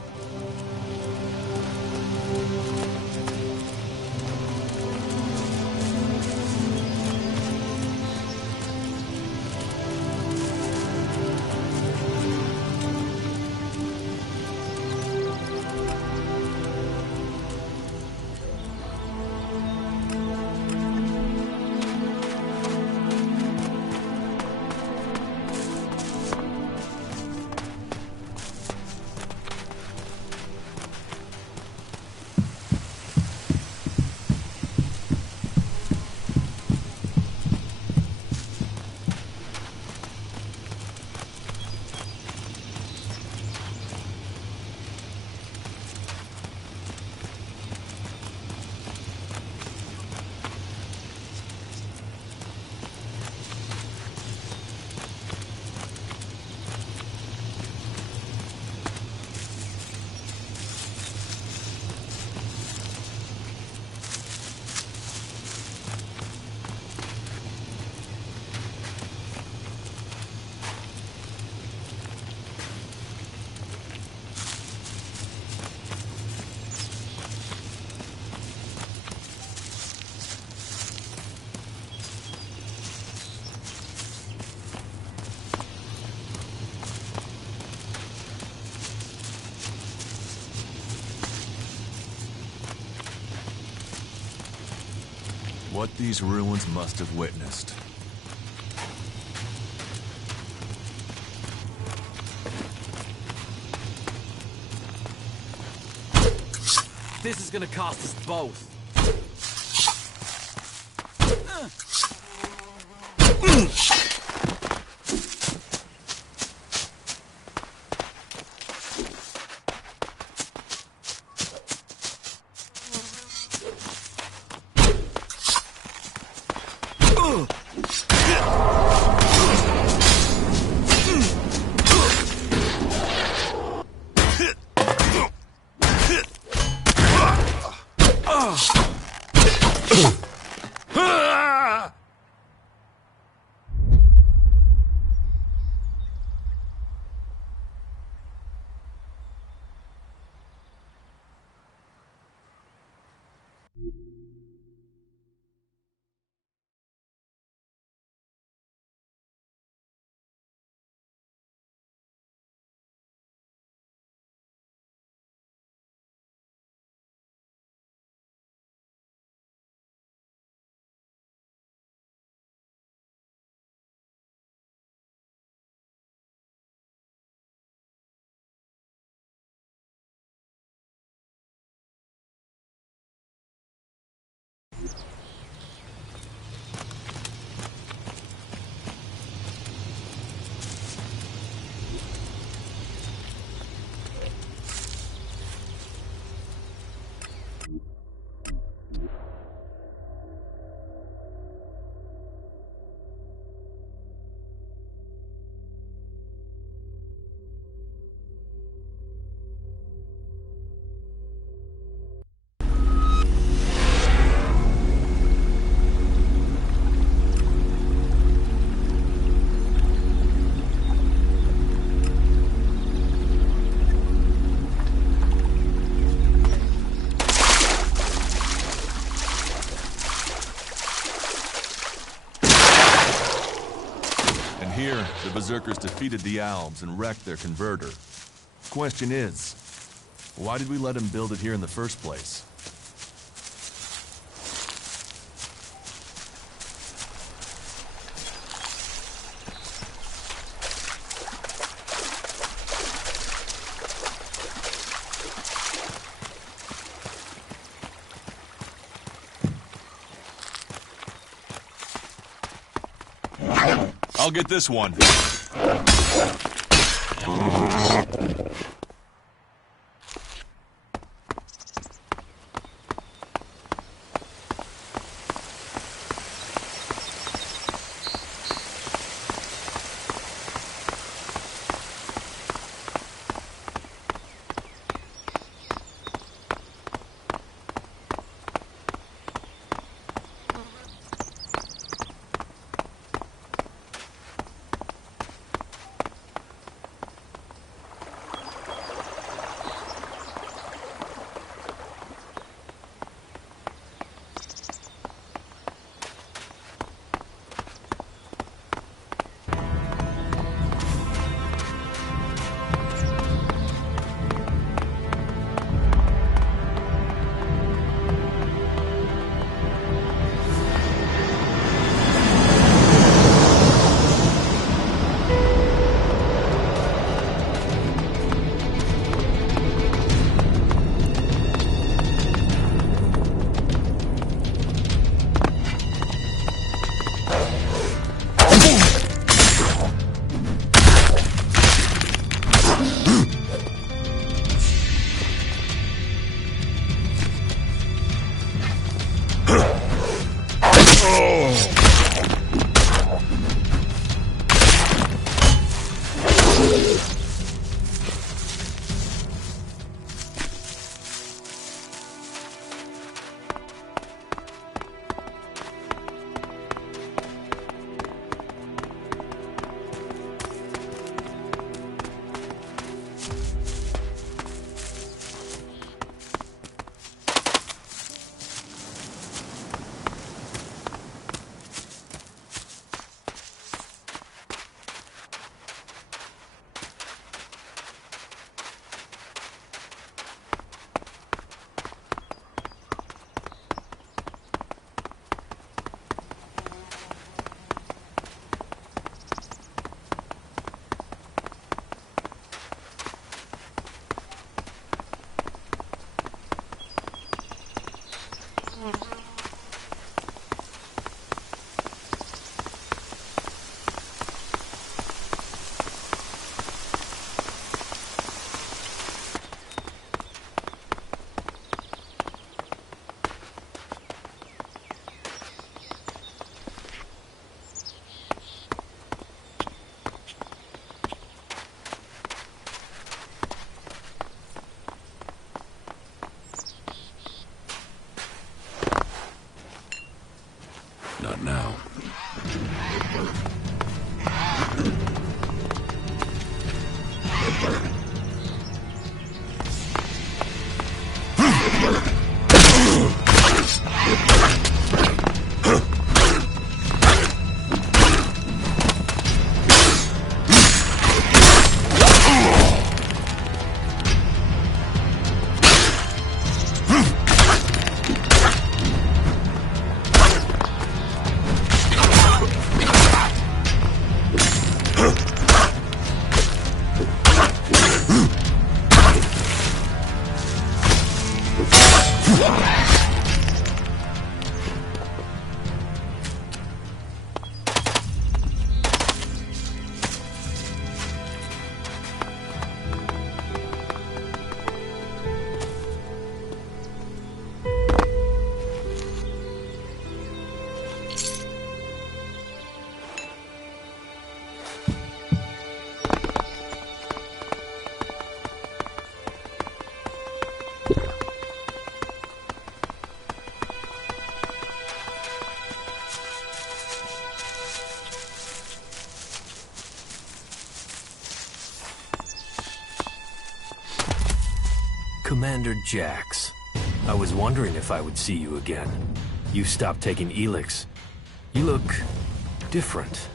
What these ruins must have witnessed. This is gonna cost us both. Here, the Berserkers defeated the Alps and wrecked their converter. Question is, why did we let him build it here in the first place? I'll get this one. Commander Jax, I was wondering if I would see you again. You stopped taking Elix. You look different.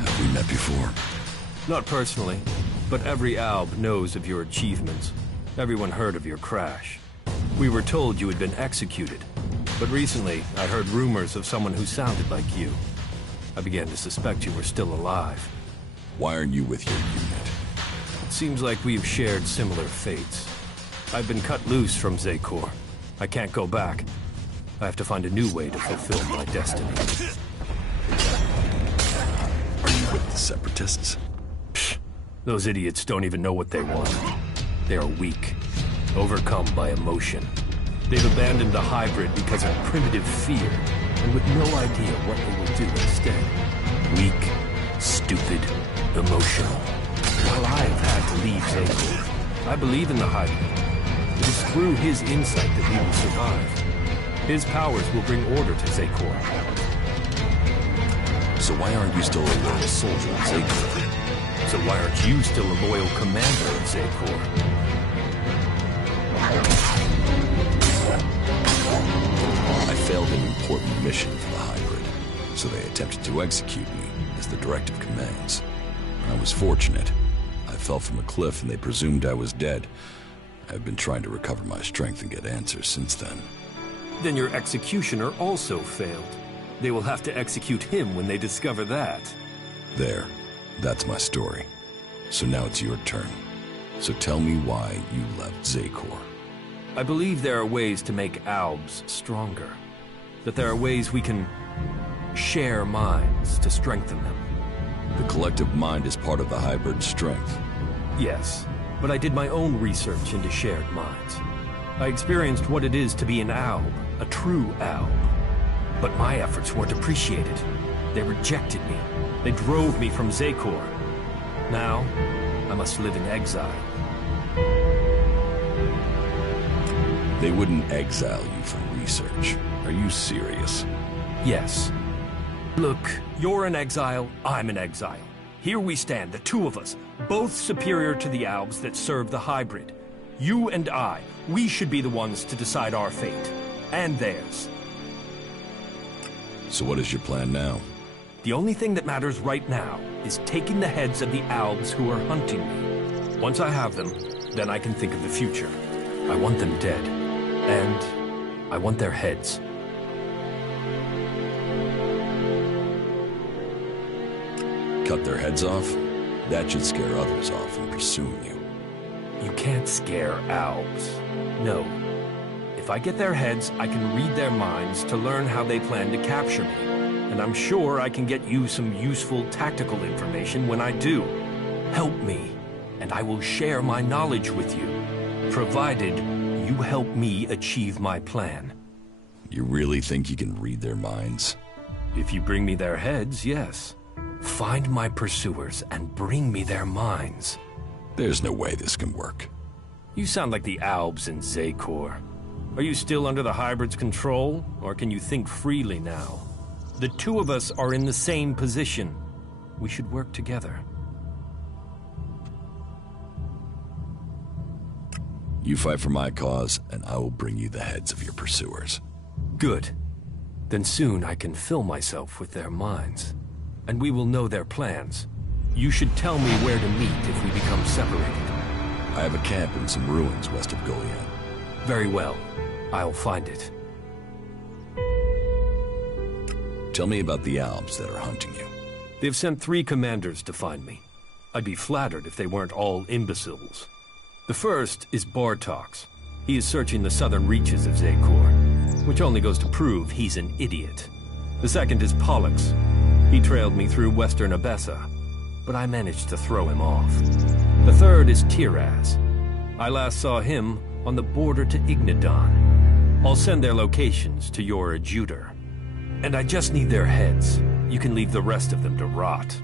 Have we met before? Not personally, but every Alb knows of your achievements. Everyone heard of your crash. We were told you had been executed, but recently I heard rumors of someone who sounded like you. I began to suspect you were still alive. Why aren't you with your unit? It seems like we've shared similar fates. I've been cut loose from Zekor. I can't go back. I have to find a new way to fulfill my destiny. Are you with the Separatists? Psh, those idiots don't even know what they want. They are weak, overcome by emotion. They've abandoned the hybrid because of primitive fear, and with no idea what they will do instead. Weak, stupid, emotional. While I have had to leave Zekor, I believe in the hybrid. It is through his insight that we will survive. His powers will bring order to Zekor. So why aren't you still a loyal soldier of Zekor? So why aren't you still a loyal commander of Zekor? I failed an important mission for the hybrid, so they attempted to execute me, as the directive commands. I was fortunate. I fell from a cliff and they presumed I was dead. I've been trying to recover my strength and get answers since then. Then your executioner also failed. They will have to execute him when they discover that. There. That's my story. So now it's your turn. So tell me why you left Zekor. I believe there are ways to make Albs stronger. That there are ways we can share minds to strengthen them. The collective mind is part of the hybrid's strength. Yes, but I did my own research into shared minds. I experienced what it is to be an Alb, a true Alb. But my efforts weren't appreciated. They rejected me. They drove me from Zekor. Now, I must live in exile. They wouldn't exile you for research. Are you serious? Yes. Look, you're in exile, I'm in exile. Here we stand, the two of us, both superior to the Albs that serve the hybrid. You and I, we should be the ones to decide our fate. And theirs. So what is your plan now? The only thing that matters right now is taking the heads of the Albs who are hunting me. Once I have them, then I can think of the future. I want them dead. And I want their heads. Cut their heads off? That should scare others off from pursuing you. You can't scare Albs. No. If I get their heads, I can read their minds to learn how they plan to capture me. And I'm sure I can get you some useful tactical information when I do. Help me, and I will share my knowledge with you, provided you help me achieve my plan. You really think you can read their minds? If you bring me their heads, yes. Find my pursuers and bring me their minds. There's no way this can work. You sound like the Albs in Zekor. Are you still under the hybrid's control, or can you think freely now? The two of us are in the same position. We should work together. You fight for my cause, and I will bring you the heads of your pursuers. Good. Then soon I can fill myself with their minds. And we will know their plans. You should tell me where to meet if we become separated. I have a camp in some ruins west of Goliad. Very well. I'll find it. Tell me about the Alps that are hunting you. They've sent 3 commanders to find me. I'd be flattered if they weren't all imbeciles. The first is Bartox. He is searching the southern reaches of Zakor, which only goes to prove he's an idiot. The second is Pollux. He trailed me through western Abessa, but I managed to throw him off. The third is Tiraz. I last saw him on the border to Ignadon. I'll send their locations to your adjutor. And I just need their heads. You can leave the rest of them to rot.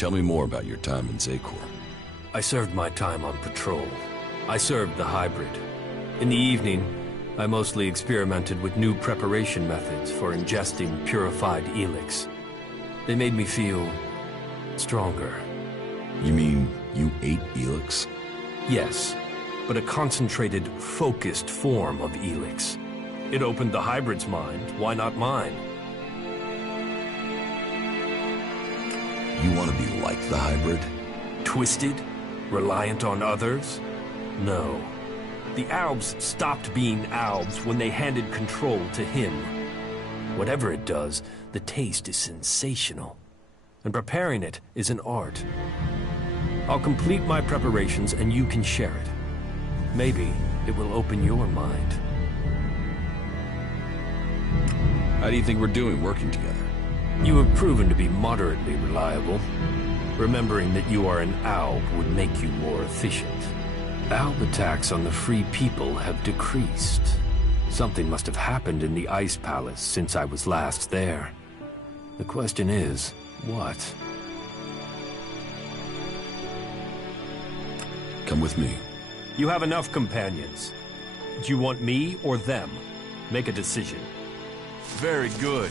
Tell me more about your time in Zakor. I served my time on patrol. I served the hybrid. In the evening, I mostly experimented with new preparation methods for ingesting purified elix. They made me feel stronger. You mean you ate elix? Yes, but a concentrated, focused form of elix. It opened the hybrid's mind, why not mine? You want to be like the hybrid? Twisted? Reliant on others? No. The Albs stopped being Albs when they handed control to him. Whatever it does, the taste is sensational. And preparing it is an art. I'll complete my preparations and you can share it. Maybe it will open your mind. How do you think we're doing working together? You have proven to be moderately reliable. Remembering that you are an Alb would make you more efficient. Alb attacks on the free people have decreased. Something must have happened in the Ice Palace since I was last there. The question is, what? Come with me. You have enough companions. Do you want me or them? Make a decision. Very good.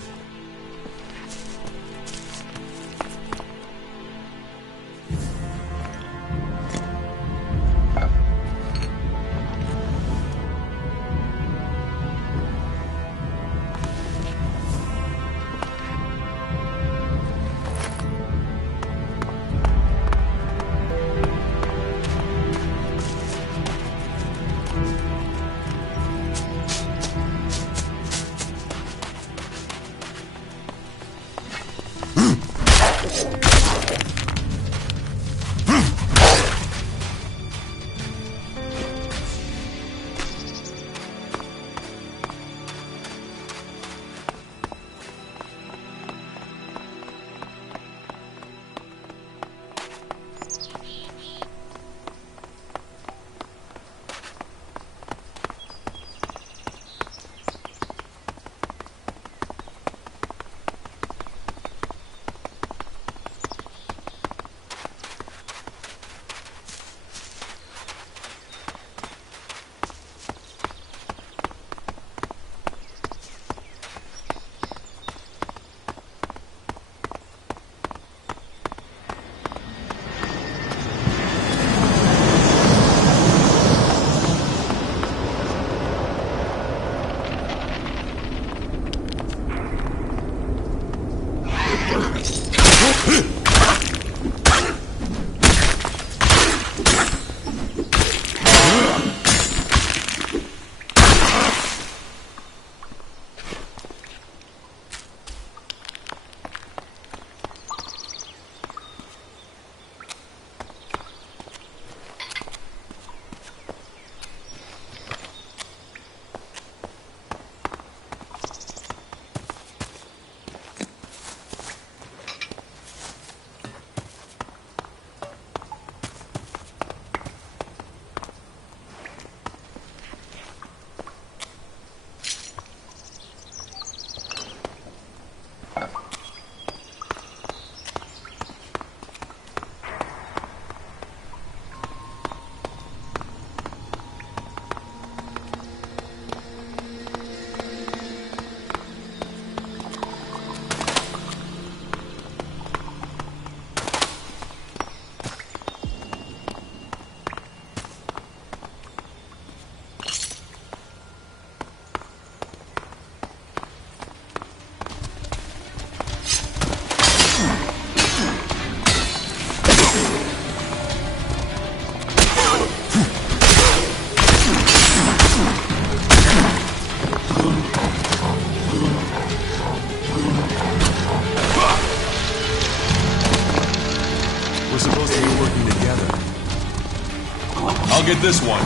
I'll get this one.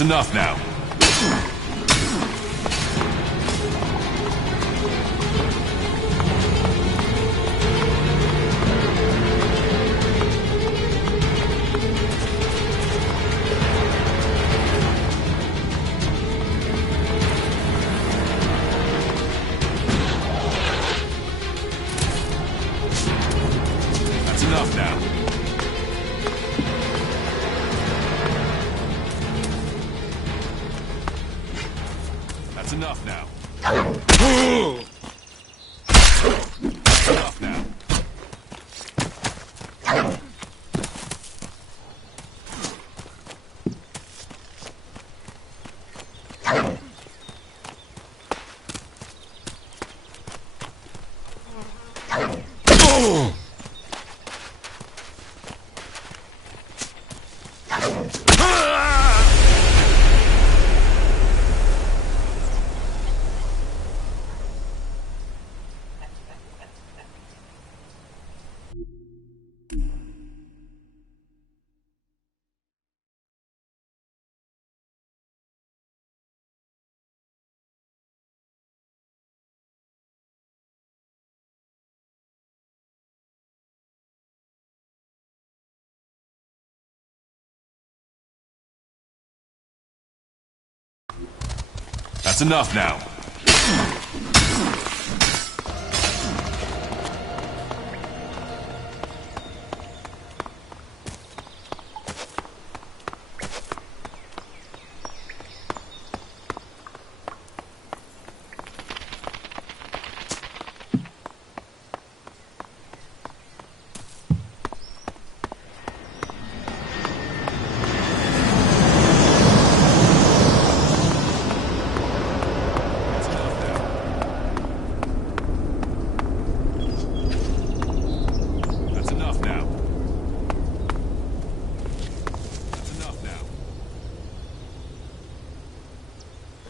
That's enough now. That's enough now. That's enough now. That's enough now. That's enough now. That's enough now.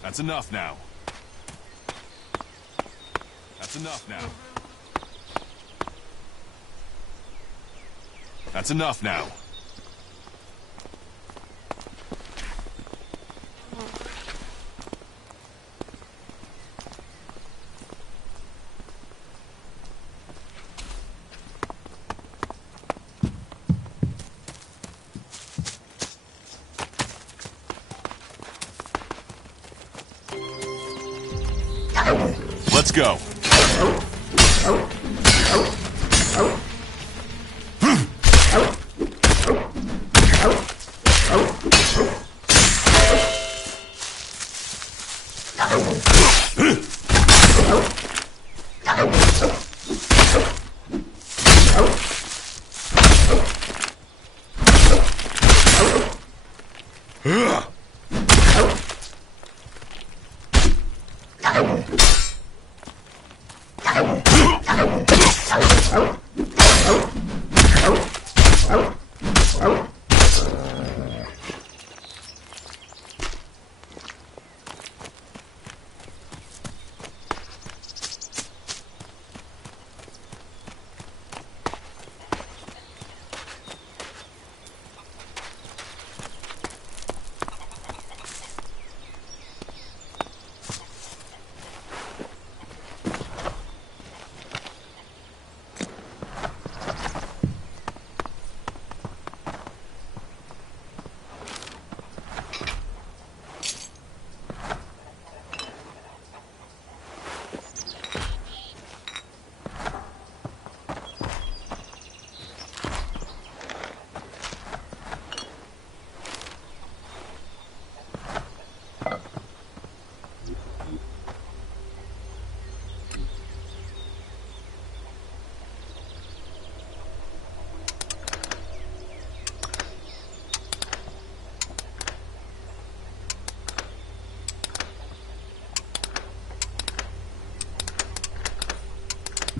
That's enough now. That's enough now. That's enough now. That's enough now. Let's go.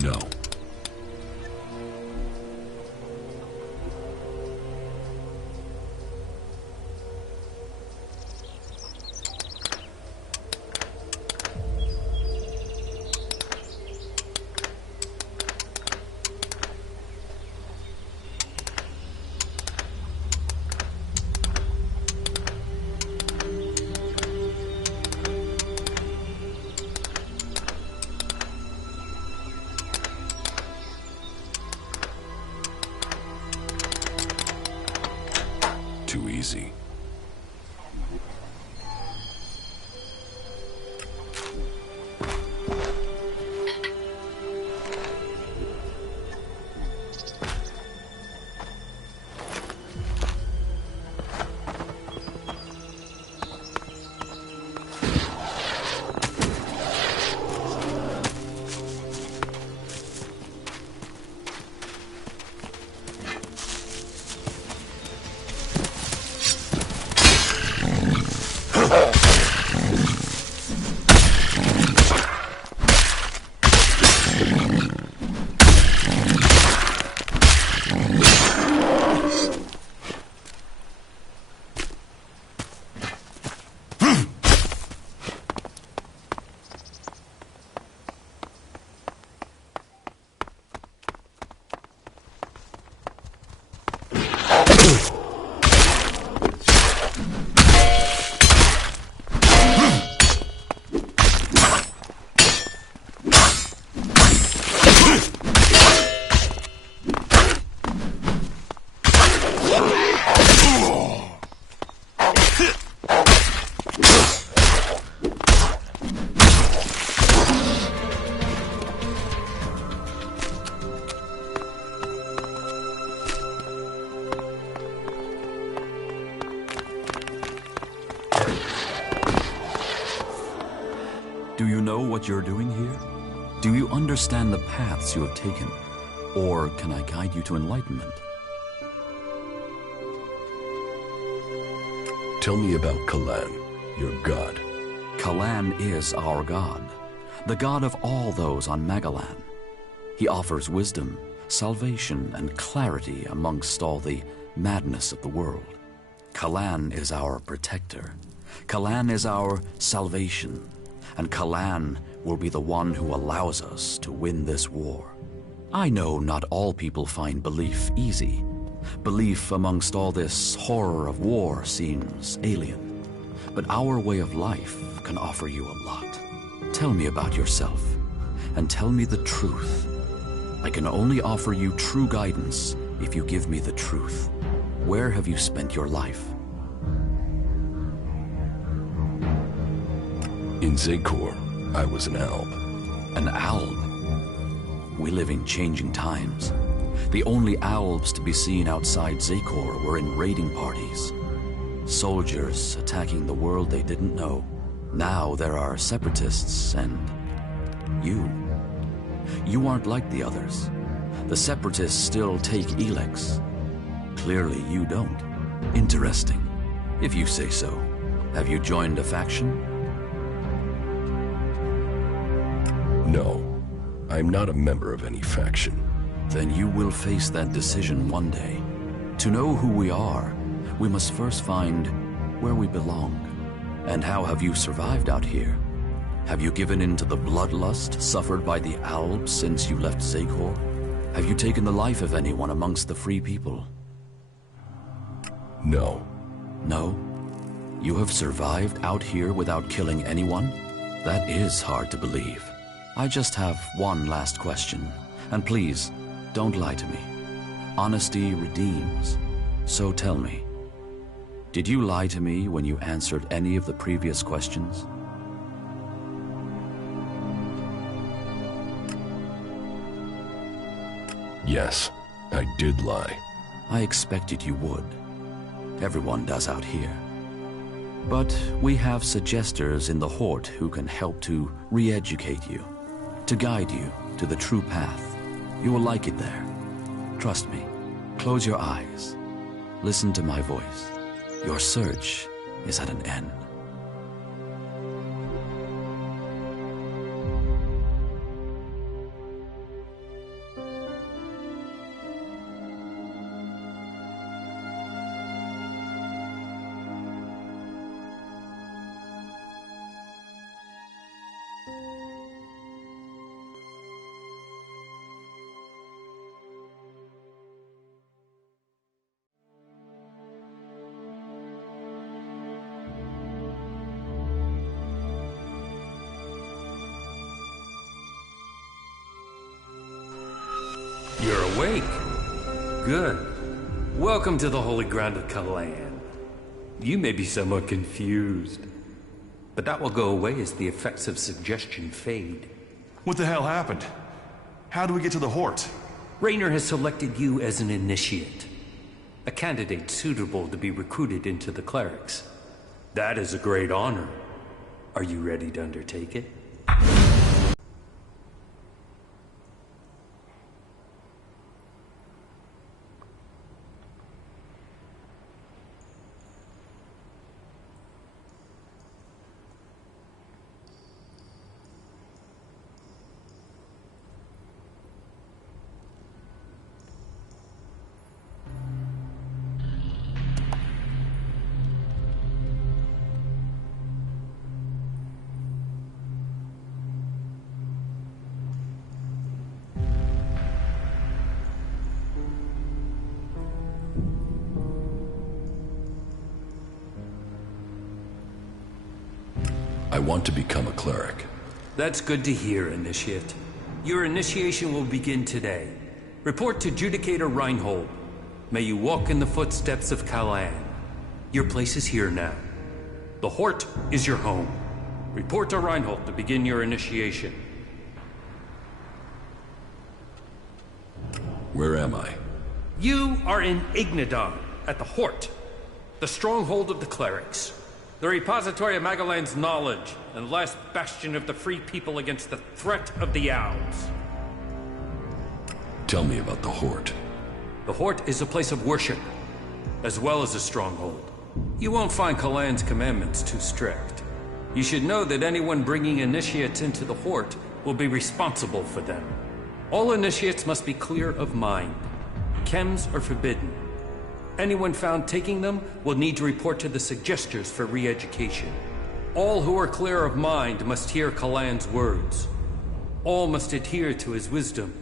No. Do you know what you're doing here? Do you understand the paths you have taken? Or can I guide you to enlightenment? Tell me about Kalan, your god. Kalan is our god, the god of all those on Magalan. He offers wisdom, salvation, and clarity amongst all the madness of the world. Kalan is our protector. Kalan is our salvation. And Kalan will be the one who allows us to win this war. I know not all people find belief easy. Belief amongst all this horror of war seems alien. But our way of life can offer you a lot. Tell me about yourself, and tell me the truth. I can only offer you true guidance if you give me the truth. Where have you spent your life? In Zakor, I was an alb. An alb? We live in changing times. The only albs to be seen outside Zakor were in raiding parties. Soldiers attacking the world they didn't know. Now there are separatists and you. You aren't like the others. The separatists still take Elex. Clearly you don't. Interesting. If you say so. Have you joined a faction? No, I'm not a member of any faction. Then you will face that decision one day. To know who we are, we must first find where we belong. And how have you survived out here? Have you given in to the bloodlust suffered by the Albs since you left Zakor? Have you taken the life of anyone amongst the free people? No. No? You have survived out here without killing anyone? That is hard to believe. I just have one last question, and please, don't lie to me. Honesty redeems. So tell me, did you lie to me when you answered any of the previous questions? Yes, I did lie. I expected you would. Everyone does out here. But we have suggesters in the Hort who can help to re-educate you, to guide you to the true path. You will like it there. Trust me. Close your eyes. Listen to my voice. Your search is at an end. You're awake. Good. Welcome to the holy ground of Kalan. You may be somewhat confused, but that will go away as the effects of suggestion fade. What the hell happened? How do we get to the Hort? Raynor has selected you as an initiate, a candidate suitable to be recruited into the clerics. That is a great honor. Are you ready to undertake it? I want to become a cleric. That's good to hear, Initiate. Your initiation will begin today. Report to Judicator Reinhold. May you walk in the footsteps of Kalan. Your place is here now. The Hort is your home. Report to Reinhold to begin your initiation. Where am I? You are in Ignadon, at the Hort, the stronghold of the clerics. The repository of Magalan's knowledge, and last bastion of the free people against the threat of the Owls. Tell me about the Hort. The Hort is a place of worship, as well as a stronghold. You won't find Kalan's commandments too strict. You should know that anyone bringing initiates into the Hort will be responsible for them. All initiates must be clear of mind. Chems are forbidden. Anyone found taking them will need to report to the Suggestors for re-education. All who are clear of mind must hear Kalan's words. All must adhere to his wisdom,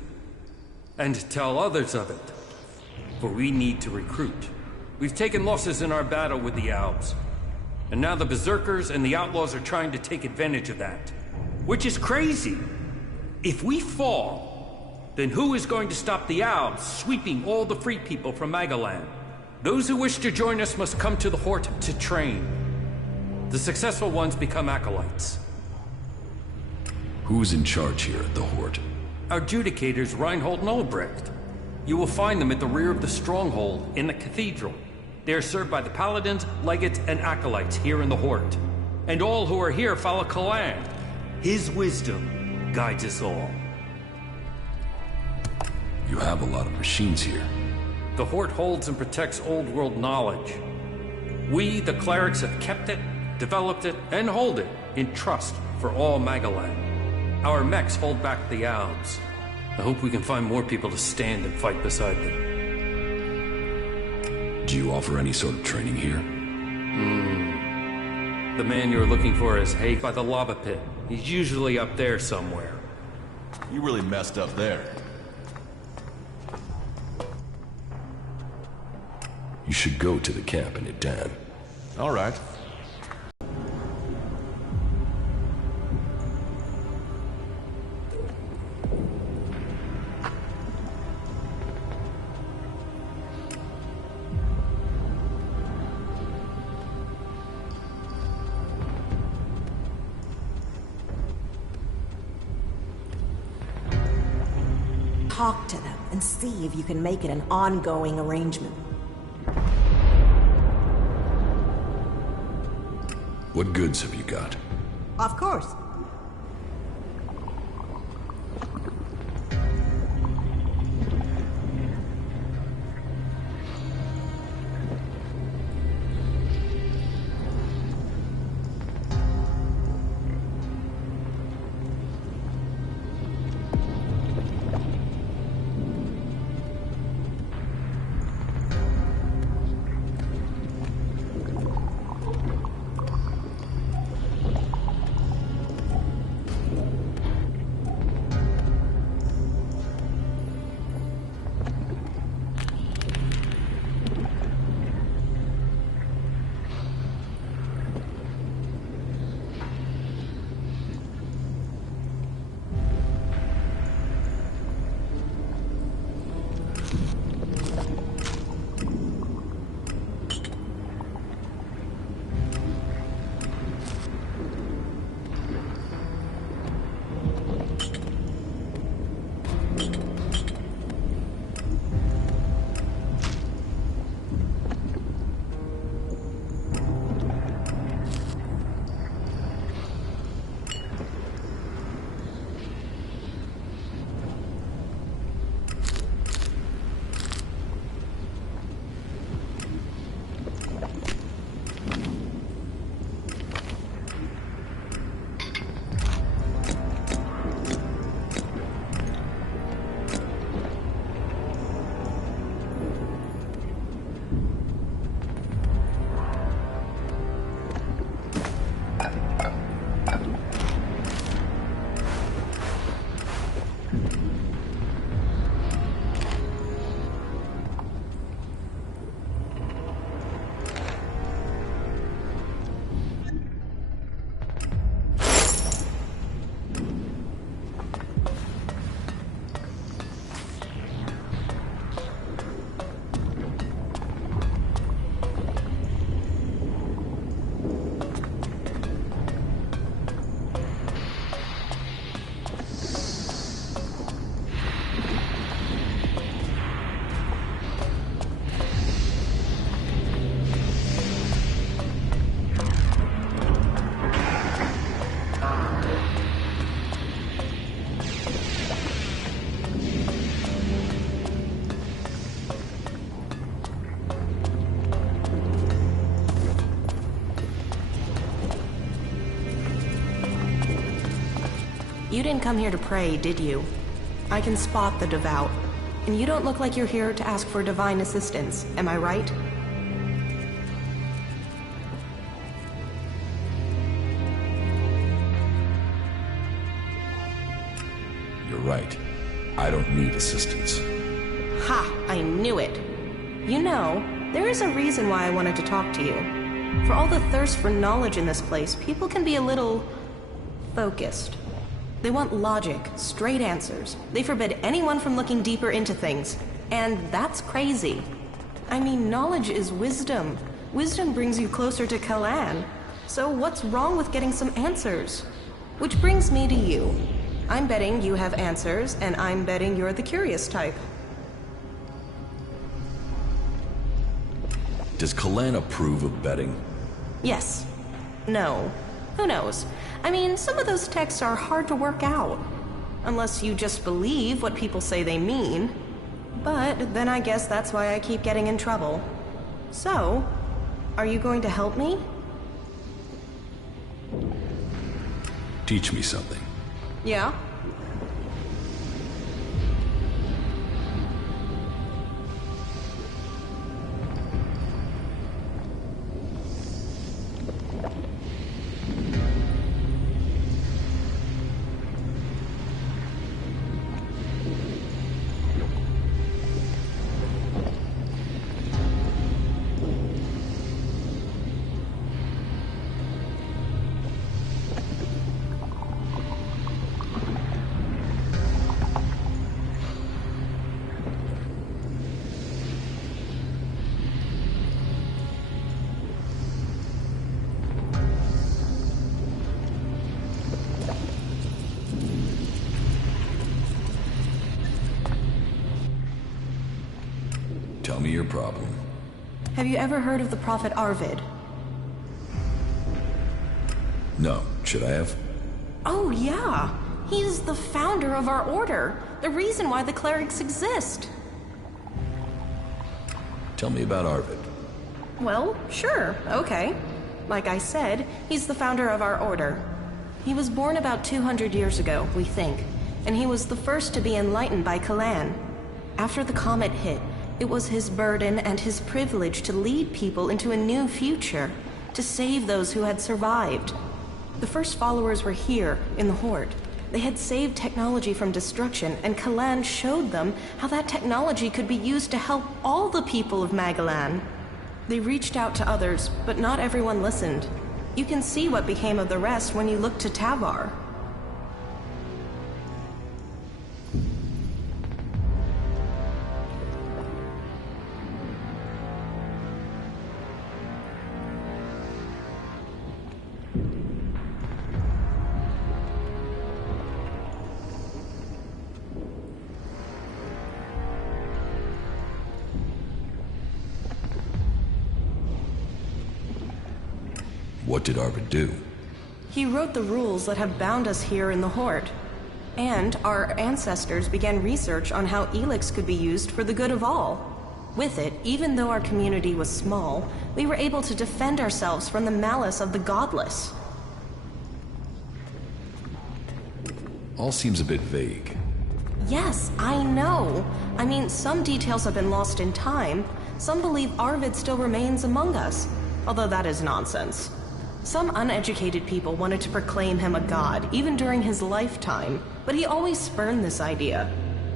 and tell others of it. For we need to recruit. We've taken losses in our battle with the Owls, and now the Berserkers and the Outlaws are trying to take advantage of that. Which is crazy. If we fall, then who is going to stop the Owls sweeping all the free people from Magalan? Those who wish to join us must come to the Hort to train. The successful ones become acolytes. Who's in charge here at the Hort? Our judicators, Reinhold and Albrecht. You will find them at the rear of the stronghold in the cathedral. They are served by the paladins, legates, and acolytes here in the Hort. And all who are here follow Kalan. His wisdom guides us all. You have a lot of machines here. The Hort holds and protects old world knowledge. We, the clerics, have kept it, developed it, and hold it in trust for all Magalan. Our mechs hold back the Owls. I hope we can find more people to stand and fight beside them. Do you offer any sort of training here? The man you're looking for is Hay by the lava pit. He's usually up there somewhere. You really messed up there. You should go to the camp in Idan. All right. Talk to them and see if you can make it an ongoing arrangement. What goods have you got? Of course. You didn't come here to pray, did you? I can spot the devout. And you don't look like you're here to ask for divine assistance, am I right? You're right. I don't need assistance. Ha! I knew it. You know, there is a reason why I wanted to talk to you. For all the thirst for knowledge in this place, people can be a little focused. They want logic, straight answers. They forbid anyone from looking deeper into things. And that's crazy. I mean, knowledge is wisdom. Wisdom brings you closer to Kalan. So what's wrong with getting some answers? Which brings me to you. I'm betting you have answers, and I'm betting you're the curious type. Does Kalan approve of betting? Yes. No. Who knows? I mean, some of those texts are hard to work out. Unless you just believe what people say they mean. But then I guess that's why I keep getting in trouble. So, are you going to help me? Teach me something. Yeah? Tell me your problem. Have you ever heard of the prophet Arvid? No. Should I have? Oh, yeah. He's the founder of our order. The reason why the clerics exist. Tell me about Arvid. Well, sure. Okay. Like I said, he's the founder of our order. He was born about 200 years ago, we think. And he was the first to be enlightened by Kalan. After the comet hit, it was his burden and his privilege to lead people into a new future, to save those who had survived. The first followers were here, in the Horde. They had saved technology from destruction, and Kalan showed them how that technology could be used to help all the people of Magalan. They reached out to others, but not everyone listened. You can see what became of the rest when you look to Tavar. What did Arvid do? He wrote the rules that have bound us here in the Horde. And our ancestors began research on how Elix could be used for the good of all. With it, even though our community was small, we were able to defend ourselves from the malice of the godless. All seems a bit vague. Yes, I know. I mean, some details have been lost in time. Some believe Arvid still remains among us, although that is nonsense. Some uneducated people wanted to proclaim him a god, even during his lifetime, but he always spurned this idea.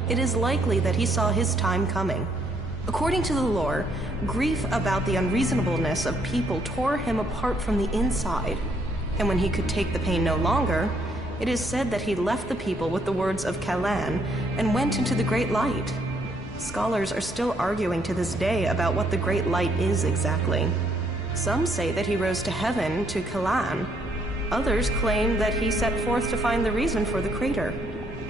It is likely that he saw his time coming. According to the lore, grief about the unreasonableness of people tore him apart from the inside. And when he could take the pain no longer, it is said that he left the people with the words of Kalan and went into the Great Light. Scholars are still arguing to this day about what the Great Light is exactly. Some say that he rose to heaven, to Kalan. Others claim that he set forth to find the reason for the crater.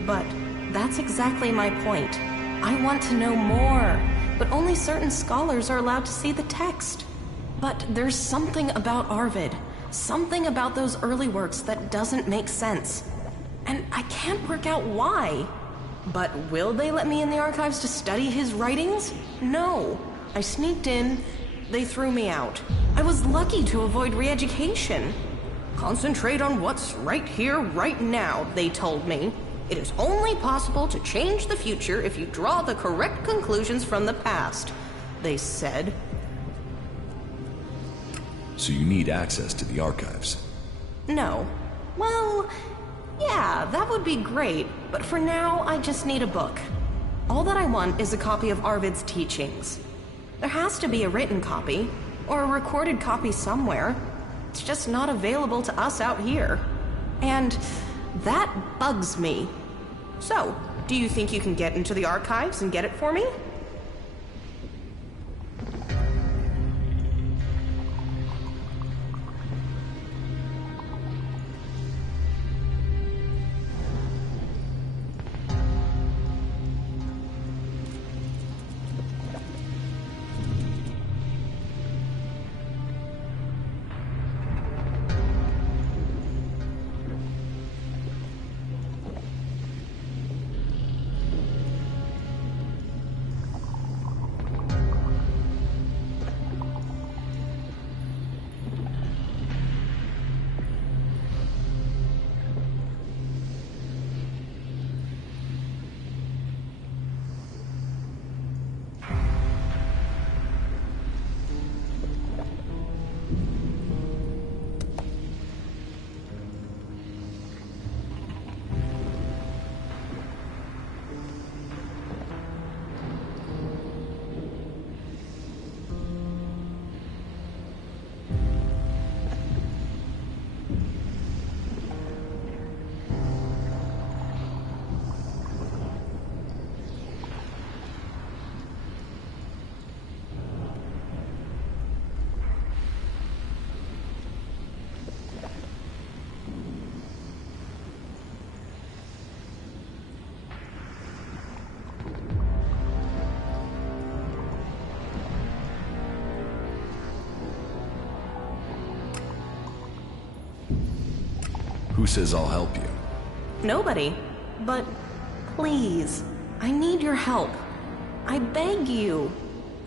But that's exactly my point. I want to know more, but only certain scholars are allowed to see the text. But there's something about Arvid, something about those early works that doesn't make sense. And I can't work out why. But will they let me in the archives to study his writings? No. I sneaked in. They threw me out. I was lucky to avoid re-education. Concentrate on what's right here, right now, they told me. It is only possible to change the future if you draw the correct conclusions from the past, they said. So you need access to the archives? No. Well, yeah, that would be great, but for now, I just need a book. All that I want is a copy of Arvid's teachings. There has to be a written copy, or a recorded copy somewhere. It's just not available to us out here. And that bugs me. So, do you think you can get into the archives and get it for me? Who says I'll help you? Nobody. But please, I need your help. I beg you.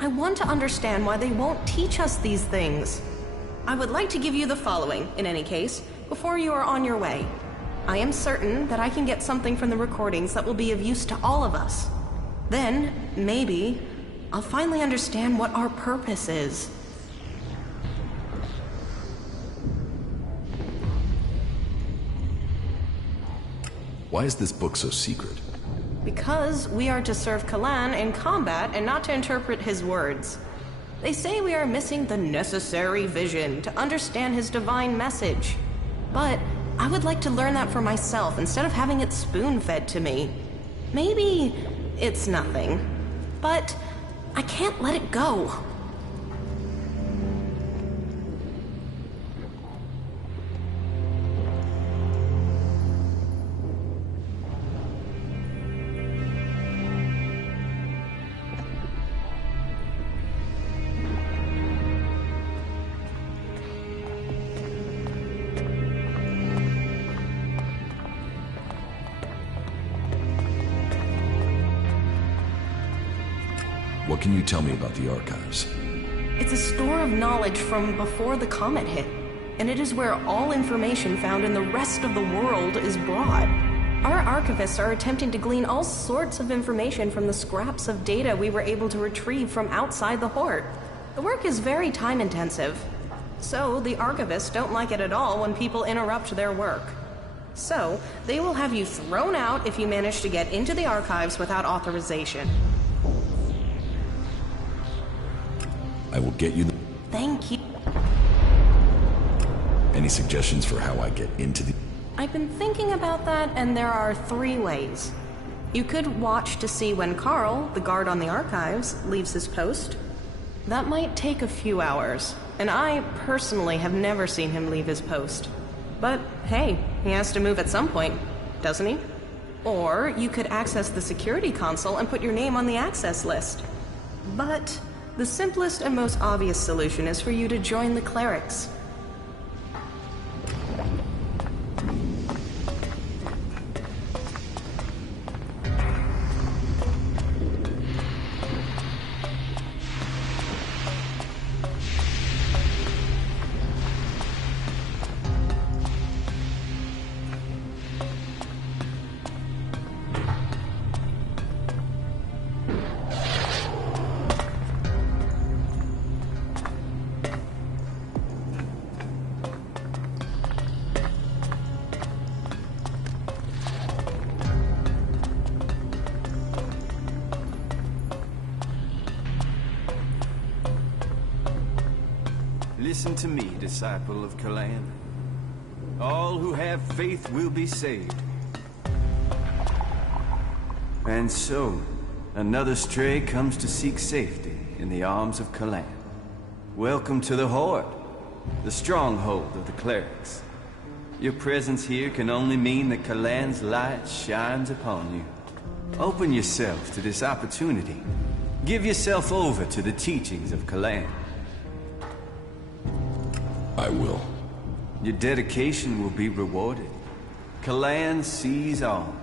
I want to understand why they won't teach us these things. I would like to give you the following, in any case, before you are on your way. I am certain that I can get something from the recordings that will be of use to all of us. Then, maybe, I'll finally understand what our purpose is. Why is this book so secret? Because we are to serve Kalan in combat and not to interpret his words. They say we are missing the necessary vision to understand his divine message. But I would like to learn that for myself instead of having it spoon-fed to me. Maybe it's nothing, but I can't let it go. What can you tell me about the archives? It's a store of knowledge from before the comet hit, and it is where all information found in the rest of the world is brought. Our archivists are attempting to glean all sorts of information from the scraps of data we were able to retrieve from outside the Hort. The work is very time-intensive, so the archivists don't like it at all when people interrupt their work. So, they will have you thrown out if you manage to get into the archives without authorization. I will get you the... Thank you. Any suggestions for how I get into the... I've been thinking about that, and there are 3 ways. You could watch to see when Carl, the guard on the archives, leaves his post. That might take a few hours, and I personally have never seen him leave his post. But hey, he has to move at some point, doesn't he? Or you could access the security console and put your name on the access list. But the simplest and most obvious solution is for you to join the clerics. Listen to me, disciple of Kalan. All who have faith will be saved. And so, another stray comes to seek safety in the arms of Kalan. Welcome to the Horde, the stronghold of the clerics. Your presence here can only mean that Kalan's light shines upon you. Open yourself to this opportunity. Give yourself over to the teachings of Kalan. I will. Your dedication will be rewarded. Kalan sees all.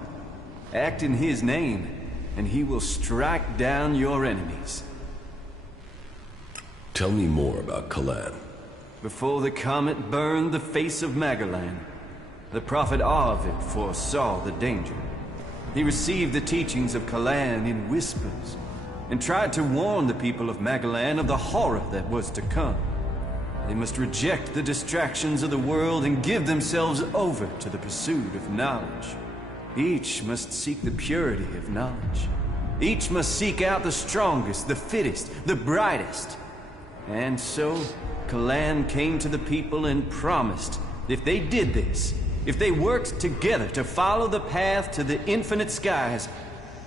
Act in his name, and he will strike down your enemies. Tell me more about Kalan. Before the comet burned the face of Magalan, the prophet Arvid foresaw the danger. He received the teachings of Kalan in whispers, and tried to warn the people of Magalan of the horror that was to come. They must reject the distractions of the world and give themselves over to the pursuit of knowledge. Each must seek the purity of knowledge. Each must seek out the strongest, the fittest, the brightest. And so, Kalan came to the people and promised if they did this, if they worked together to follow the path to the infinite skies,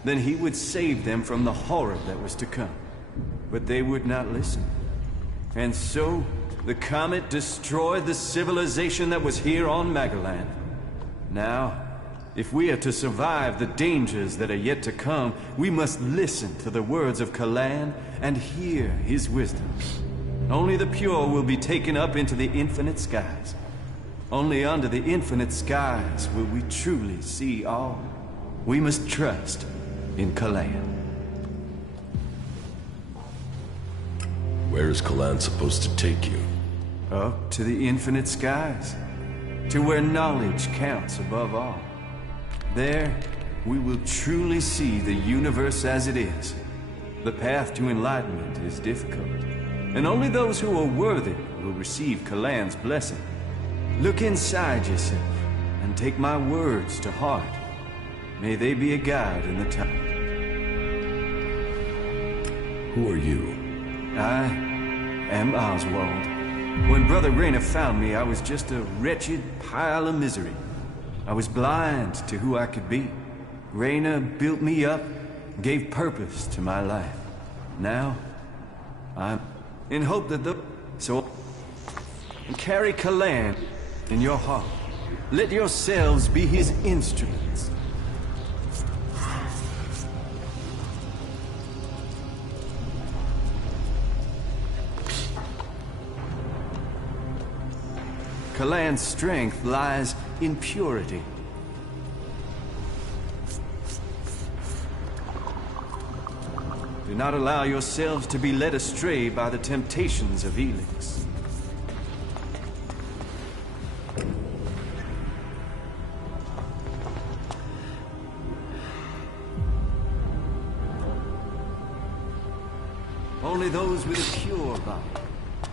then he would save them from the horror that was to come. But they would not listen. And so, the comet destroyed the civilization that was here on Magalan. Now, if we are to survive the dangers that are yet to come, we must listen to the words of Kalan and hear his wisdom. Only the pure will be taken up into the infinite skies. Only under the infinite skies will we truly see all. We must trust in Kalan. Where is Kalan supposed to take you? Up to the infinite skies, to where knowledge counts above all. There, we will truly see the universe as it is. The path to enlightenment is difficult, and only those who are worthy will receive Kalan's blessing. Look inside yourself, and take my words to heart. May they be a guide in the time. Who are you? I am Oswald. When Brother Rayner found me, I was just a wretched pile of misery. I was blind to who I could be. Rayner built me up, gave purpose to my life. Now, I'm in hope that carry Kalan in your heart. Let yourselves be his instruments. Kalan's strength lies in purity. Do not allow yourselves to be led astray by the temptations of Helix. Only those with a pure body,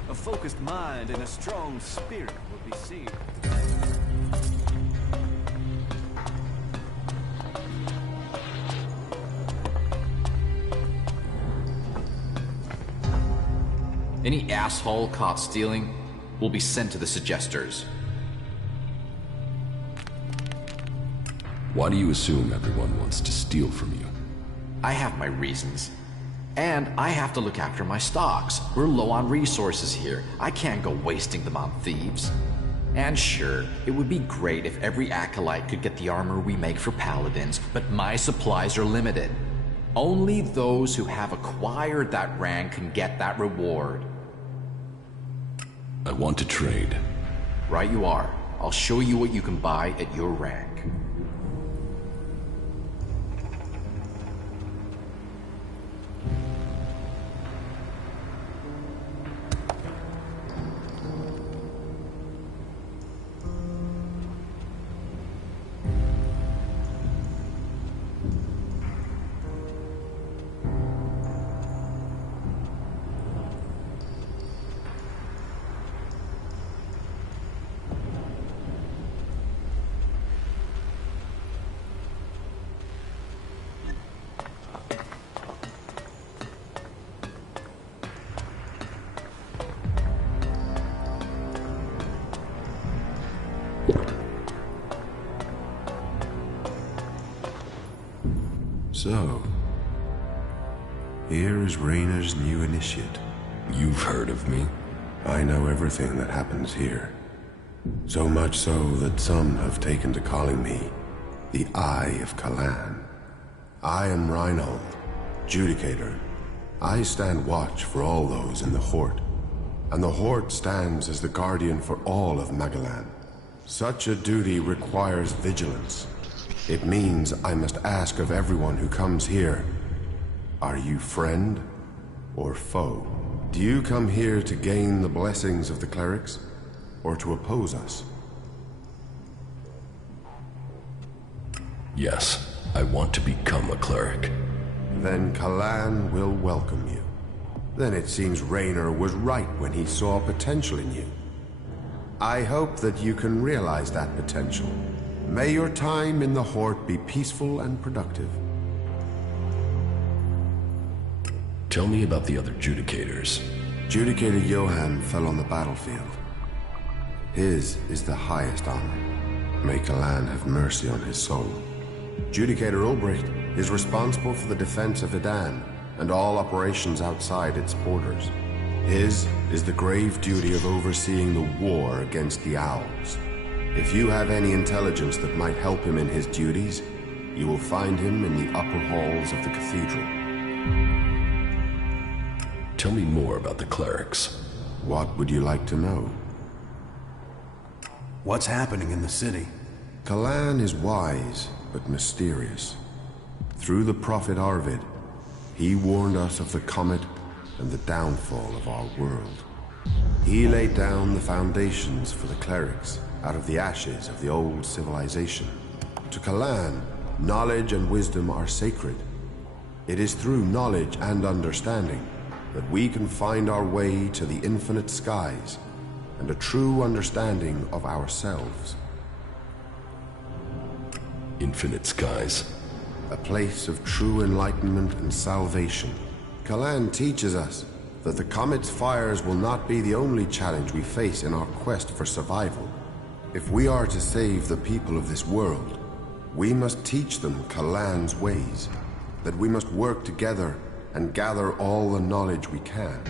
a focused mind, and a strong spirit will be saved. Any asshole caught stealing will be sent to the Suggesters. Why do you assume everyone wants to steal from you? I have my reasons. And I have to look after my stocks. We're low on resources here. I can't go wasting them on thieves. And sure, it would be great if every acolyte could get the armor we make for paladins, but my supplies are limited. Only those who have acquired that rank can get that reward. I want to trade. Right you are. I'll show you what you can buy at your rank. So, here is Raynor's new initiate. You've heard of me? I know everything that happens here. So much so that some have taken to calling me the Eye of Kalan. I am Reinhold, Judicator. I stand watch for all those in the Hort, and the Hort stands as the guardian for all of Magalan. Such a duty requires vigilance. It means I must ask of everyone who comes here, are you friend or foe? Do you come here to gain the blessings of the clerics, or to oppose us? Yes, I want to become a cleric. Then Kalan will welcome you. Then it seems Raynor was right when he saw potential in you. I hope that you can realize that potential. May your time in the Hort be peaceful and productive. Tell me about the other Judicators. Judicator Johann fell on the battlefield. His is the highest honor. May Kalan have mercy on his soul. Judicator Ulbricht is responsible for the defense of Edan and all operations outside its borders. His is the grave duty of overseeing the war against the Owls. If you have any intelligence that might help him in his duties, you will find him in the upper halls of the cathedral. Tell me more about the clerics. What would you like to know? What's happening in the city? Kalan is wise, but mysterious. Through the prophet Arvid, he warned us of the comet and the downfall of our world. He laid down the foundations for the clerics out of the ashes of the old civilization. To Kalan, knowledge and wisdom are sacred. It is through knowledge and understanding that we can find our way to the infinite skies and a true understanding of ourselves. Infinite skies? A place of true enlightenment and salvation. Kalan teaches us that the comet's fires will not be the only challenge we face in our quest for survival. If we are to save the people of this world, we must teach them Kalan's ways, that we must work together and gather all the knowledge we can.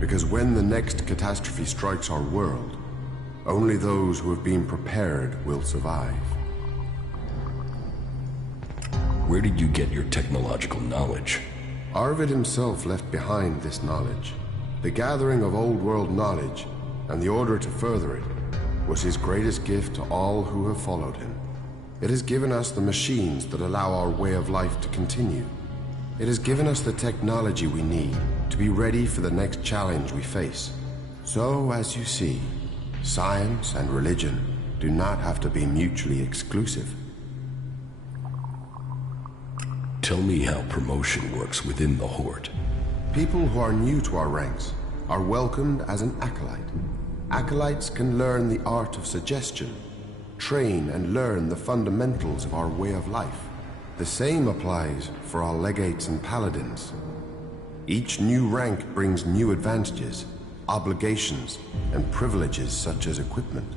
Because when the next catastrophe strikes our world, only those who have been prepared will survive. Where did you get your technological knowledge? Arvid himself left behind this knowledge. The gathering of old world knowledge, and the order to further it, was his greatest gift to all who have followed him. It has given us the machines that allow our way of life to continue. It has given us the technology we need to be ready for the next challenge we face. So, as you see, science and religion do not have to be mutually exclusive. Tell me how promotion works within the Hort. People who are new to our ranks are welcomed as an acolyte. Acolytes can learn the art of suggestion, train and learn the fundamentals of our way of life. The same applies for our legates and paladins. Each new rank brings new advantages, obligations, and privileges such as equipment.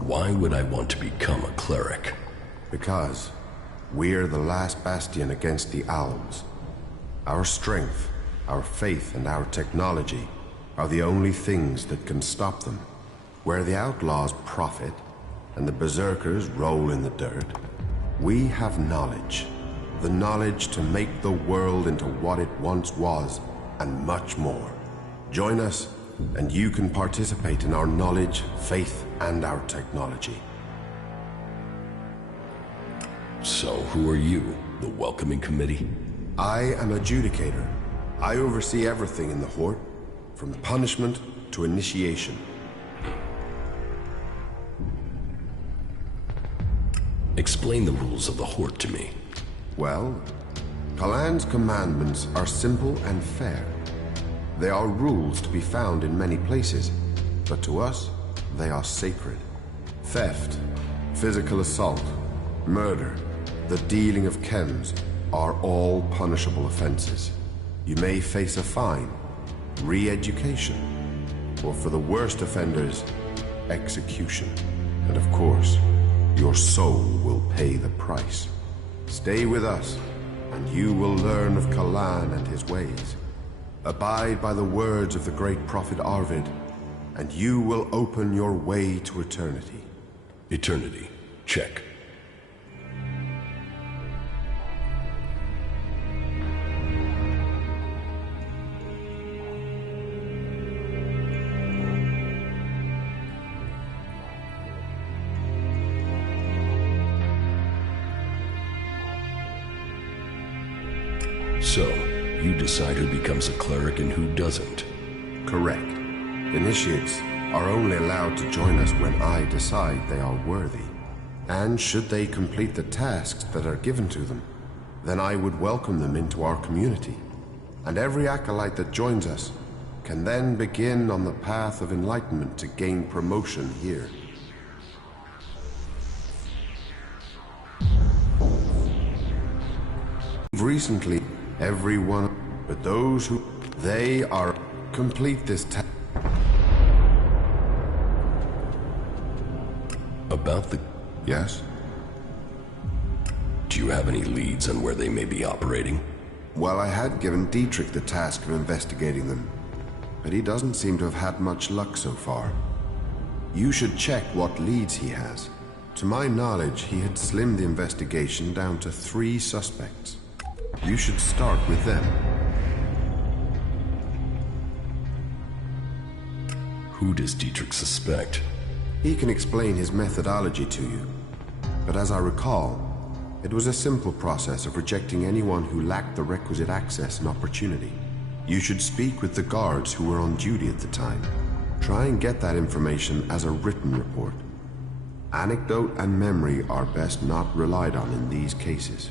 Why would I want to become a cleric? Because we're the last bastion against the Owls. Our strength, our faith, and our technology are the only things that can stop them. Where the outlaws profit and the berserkers roll in the dirt, we have knowledge. The knowledge to make the world into what it once was, and much more. Join us, and you can participate in our knowledge, faith, and our technology. So, who are you? The welcoming committee? I am a Judicator. I oversee everything in the Hort, from punishment to initiation. Explain the rules of the Hort to me. Well, Kalan's commandments are simple and fair. They are rules to be found in many places, but to us, they are sacred. Theft, physical assault, murder, the dealing of chems are all punishable offenses. You may face a fine, re-education, or for the worst offenders, execution. And of course, your soul will pay the price. Stay with us, and you will learn of Kalan and his ways. Abide by the words of the great prophet Arvid, and you will open your way to eternity. Eternity. Check. So, you decide who becomes a cleric and who doesn't. Correct. Initiates are only allowed to join us when I decide they are worthy. And should they complete the tasks that are given to them, then I would welcome them into our community. And every acolyte that joins us can then begin on the path of enlightenment to gain promotion here. Recently, everyone, but those who they are complete this task. About the... Yes? Do you have any leads on where they may be operating? Well, I had given Dietrich the task of investigating them, but he doesn't seem to have had much luck so far. You should check what leads he has. To my knowledge, he had slimmed the investigation down to 3 suspects. You should start with them. Who does Dietrich suspect? He can explain his methodology to you. But as I recall, it was a simple process of rejecting anyone who lacked the requisite access and opportunity. You should speak with the guards who were on duty at the time. Try and get that information as a written report. Anecdote and memory are best not relied on in these cases.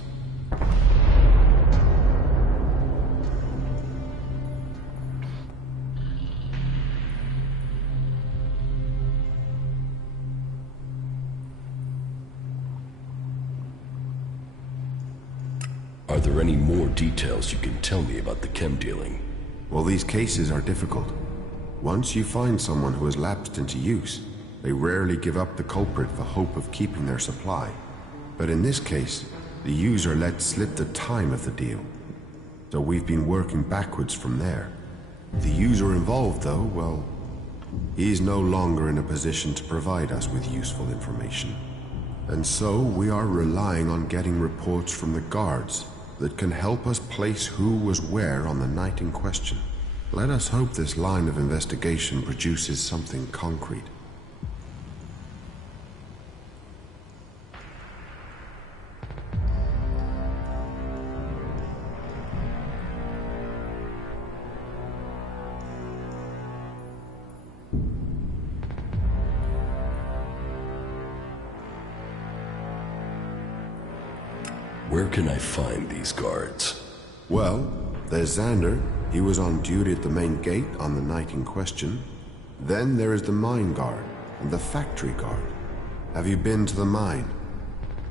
Are there any more details you can tell me about the chem dealing? Well, these cases are difficult. Once you find someone who has lapsed into use, they rarely give up the culprit for hope of keeping their supply. But in this case, the user let slip the time of the deal. So we've been working backwards from there. The user involved, though, well, he's no longer in a position to provide us with useful information. And so we are relying on getting reports from the guards that can help us place who was where on the night in question. Let us hope this line of investigation produces something concrete. Where can I find these guards? Well, there's Xander. He was on duty at the main gate on the night in question. Then there is the mine guard and the factory guard. Have you been to the mine?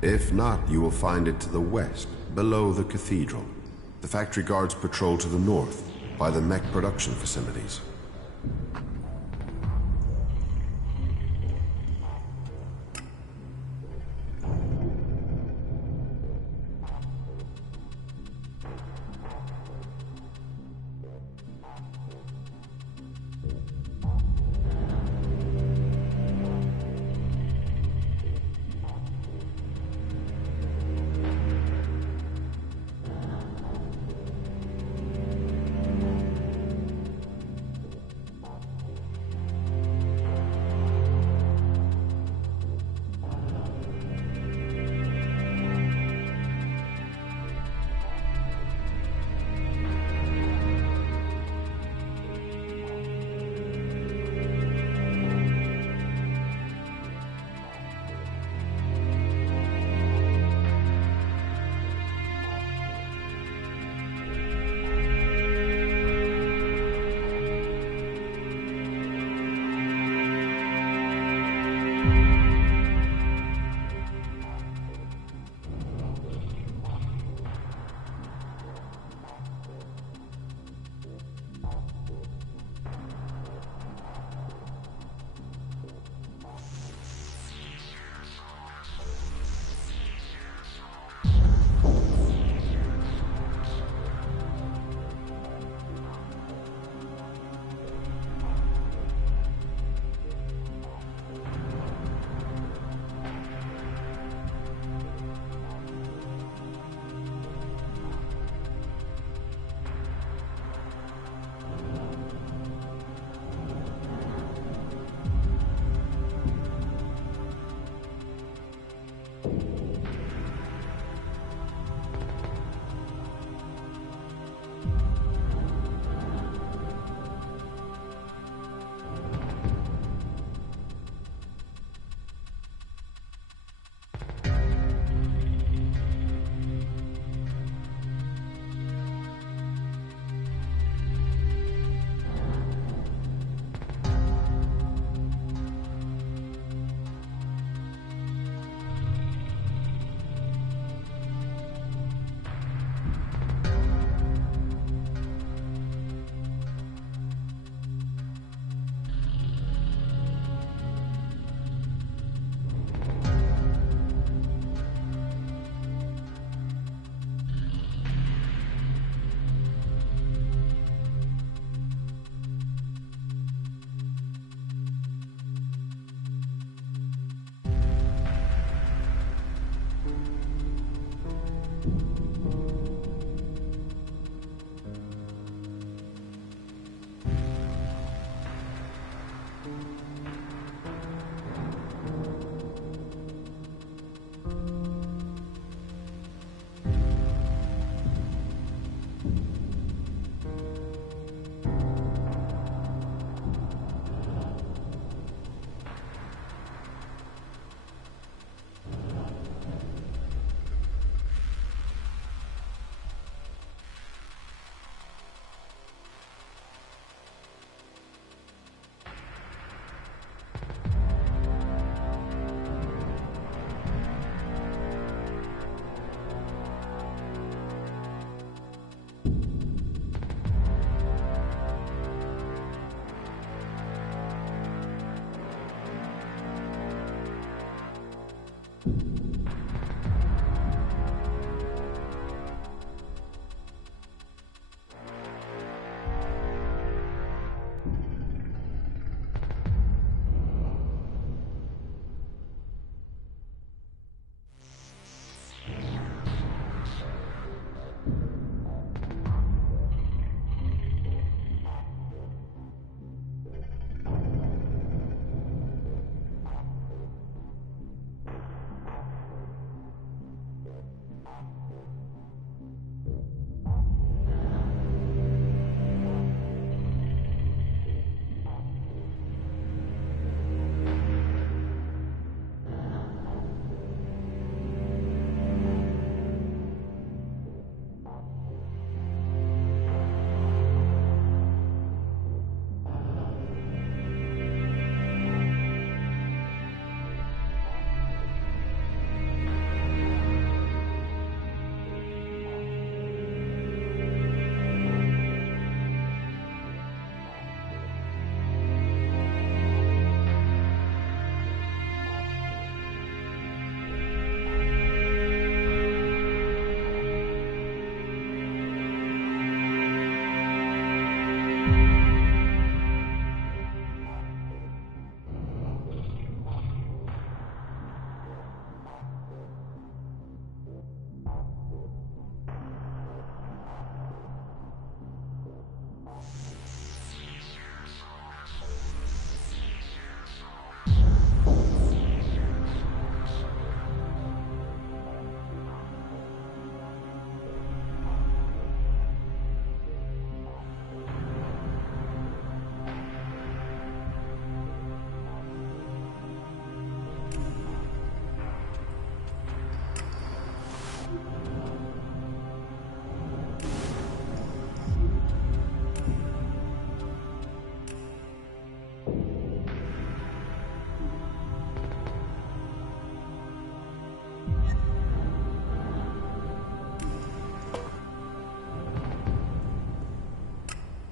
If not, you will find it to the west, below the cathedral. The factory guards patrol to the north, by the mech production facilities.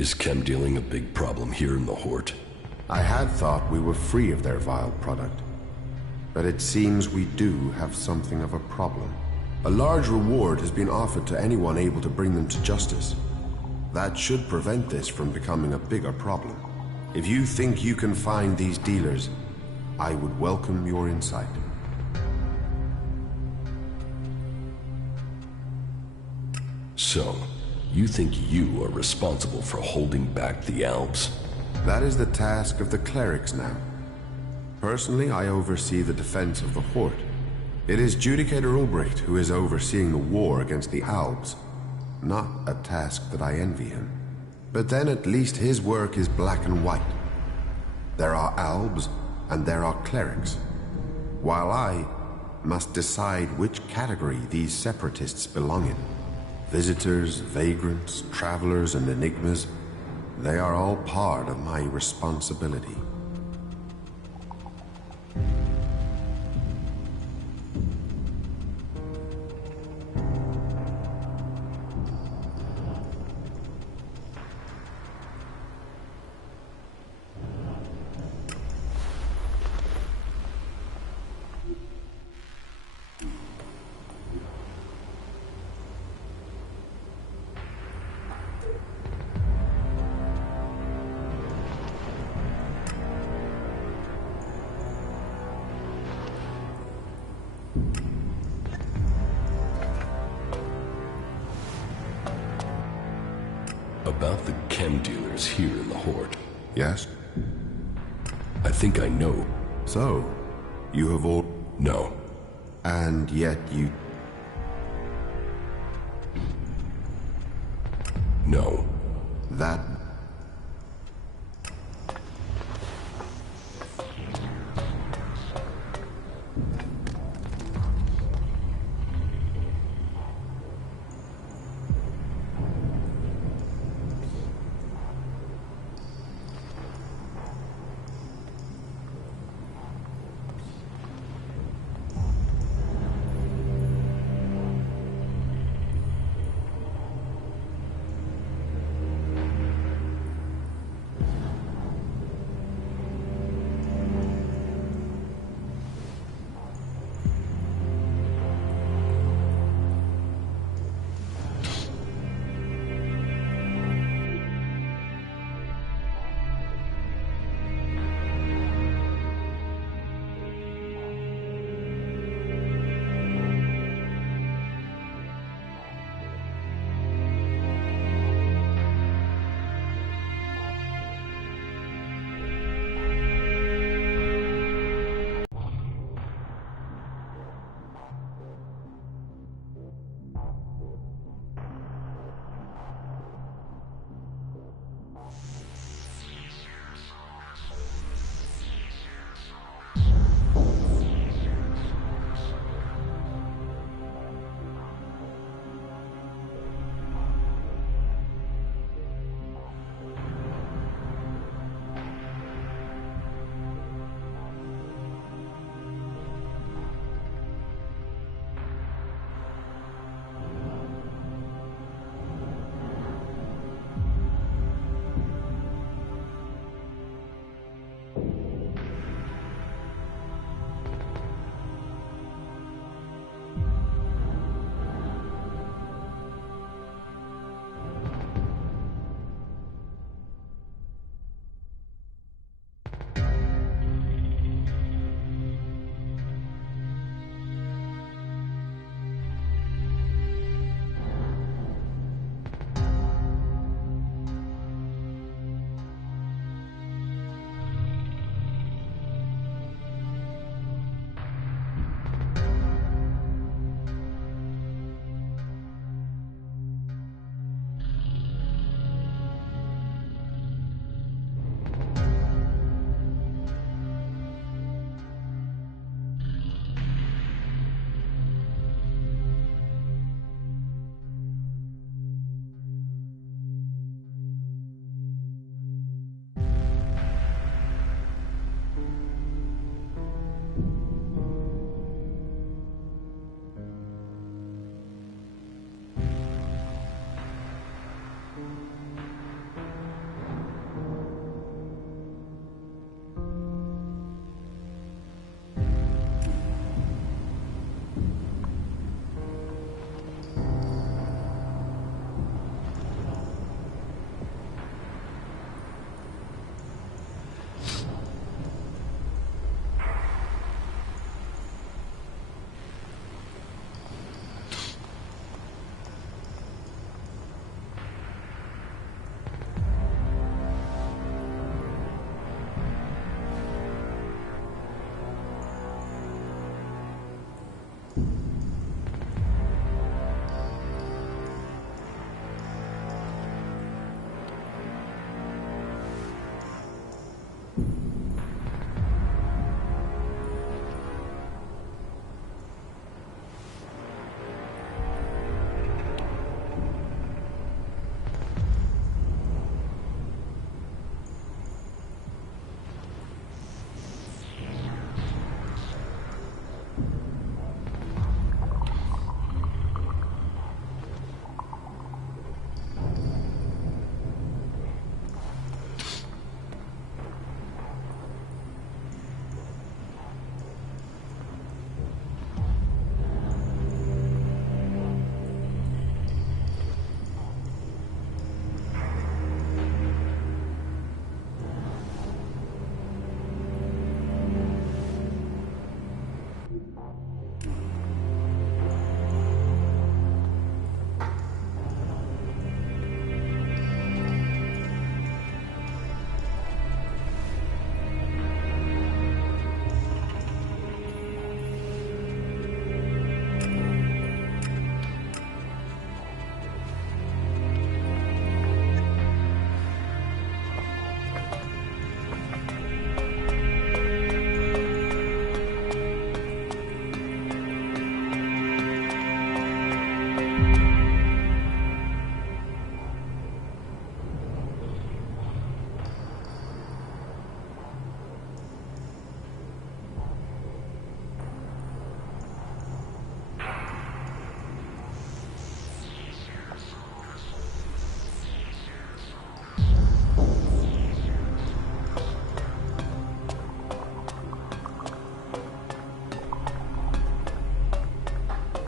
Is chem dealing a big problem here in the Hort? I had thought we were free of their vile product. But it seems we do have something of a problem. A large reward has been offered to anyone able to bring them to justice. That should prevent this from becoming a bigger problem. If you think you can find these dealers, I would welcome your insight. So, you think you are responsible for holding back the Alps? That is the task of the clerics now. Personally, I oversee the defense of the Hort. It is Judicator Ulbricht who is overseeing the war against the Alps. Not a task that I envy him. But then at least his work is black and white. There are Albs, and there are clerics. While I must decide which category these separatists belong in. Visitors, vagrants, travelers, and enigmas, they are all part of my responsibility. About the chem dealers here in the Hort. Yes? I think I know. So, you have all... No. And yet you... No. That...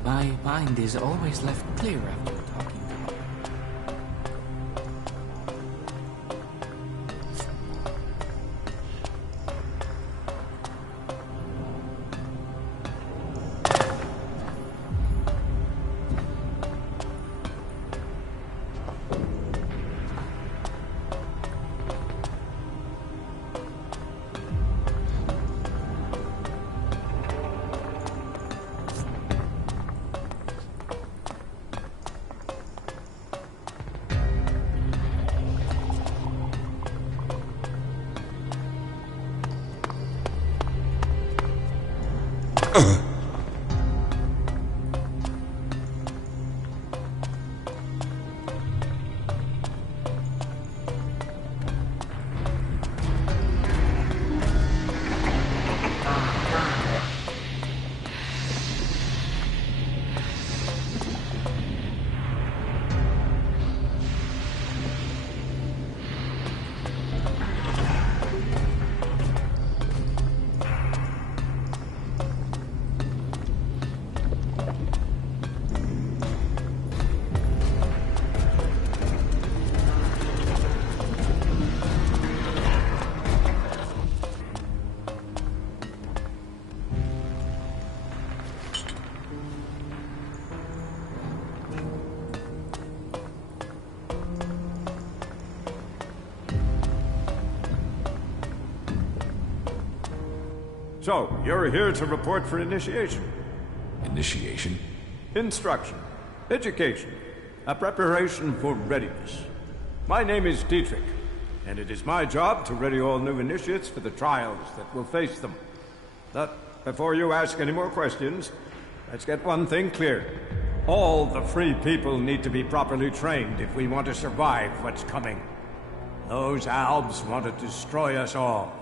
My mind is always left clear after talking to you. So, you're here to report for initiation. Initiation? Instruction, education, a preparation for readiness. My name is Dietrich, and it is my job to ready all new initiates for the trials that will face them. But before you ask any more questions, let's get one thing clear. All the free people need to be properly trained if we want to survive what's coming. Those Albs want to destroy us all.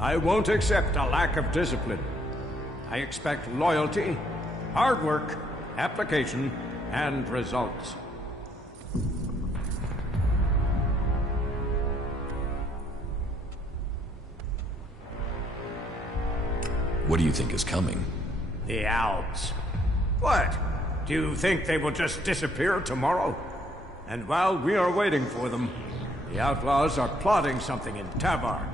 I won't accept a lack of discipline. I expect loyalty, hard work, application, and results. What do you think is coming? The Albs. What? Do you think they will just disappear tomorrow? And while we are waiting for them, the outlaws are plotting something in Tabar.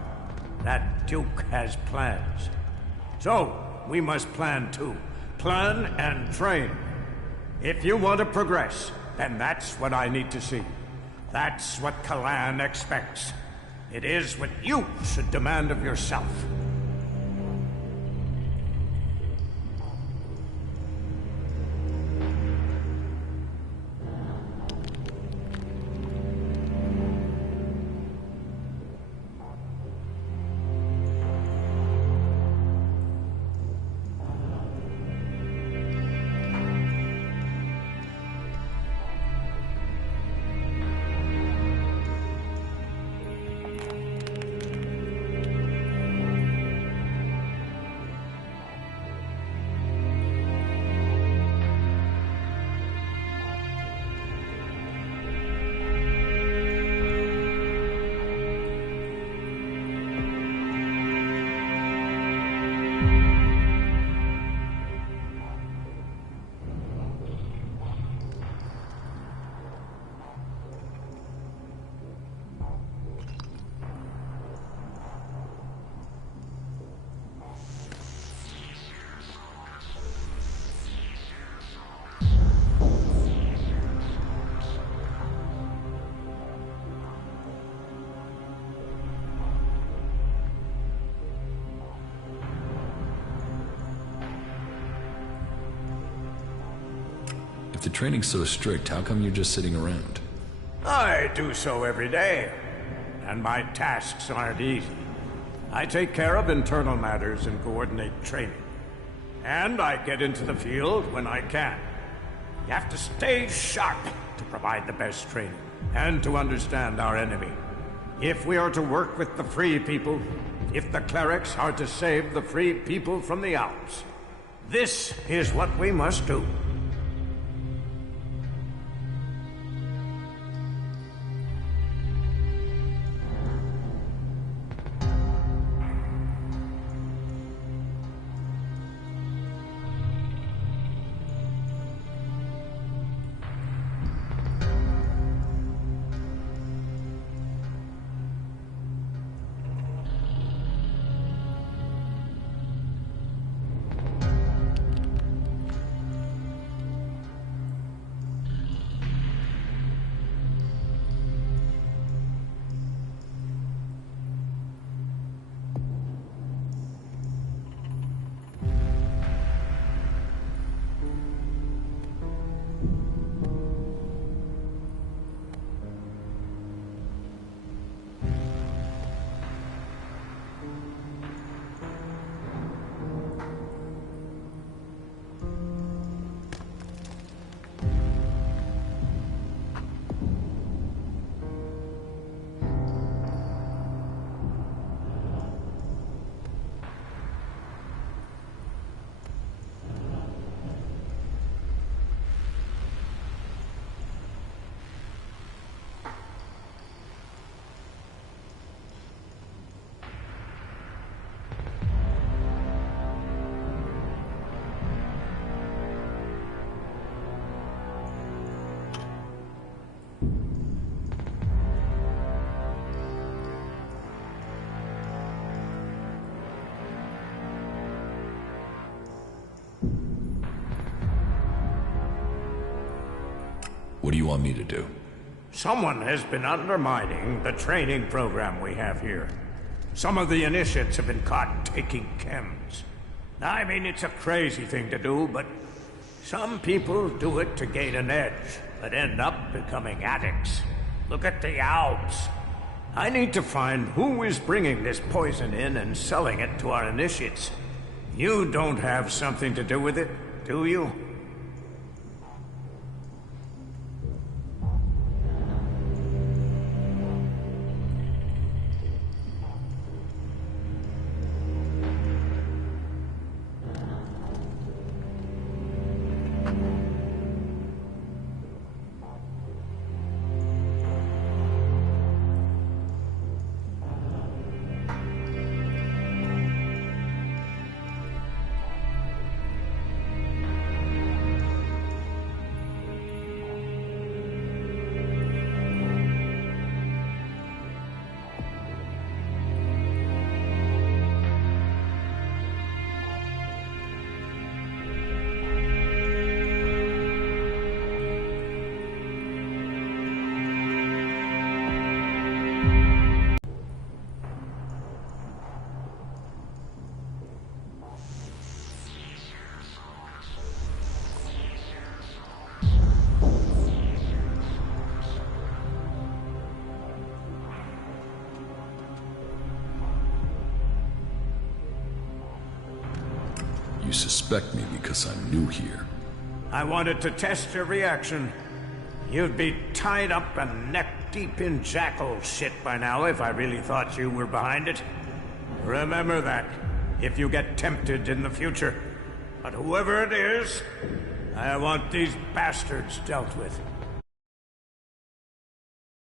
That Duke has plans. So, we must plan too. Plan and train. If you want to progress, then that's what I need to see. That's what Kalan expects. It is what you should demand of yourself. If the training's so strict, how come you're just sitting around? I do so every day, and my tasks aren't easy. I take care of internal matters and coordinate training. And I get into the field when I can. You have to stay sharp to provide the best training, and to understand our enemy. If we are to work with the free people, if the clerics are to save the free people from the Alps, this is what we must do. What do you want me to do? Someone has been undermining the training program we have here. Some of the initiates have been caught taking chems. I mean, it's a crazy thing to do, but some people do it to gain an edge, but end up becoming addicts. Look at the Alps. I need to find who is bringing this poison in and selling it to our initiates. You don't have something to do with it, do you? You suspect me because I'm new here. I wanted to test your reaction. You'd be tied up and neck-deep in jackal shit by now if I really thought you were behind it. Remember that, if you get tempted in the future. But whoever it is, I want these bastards dealt with.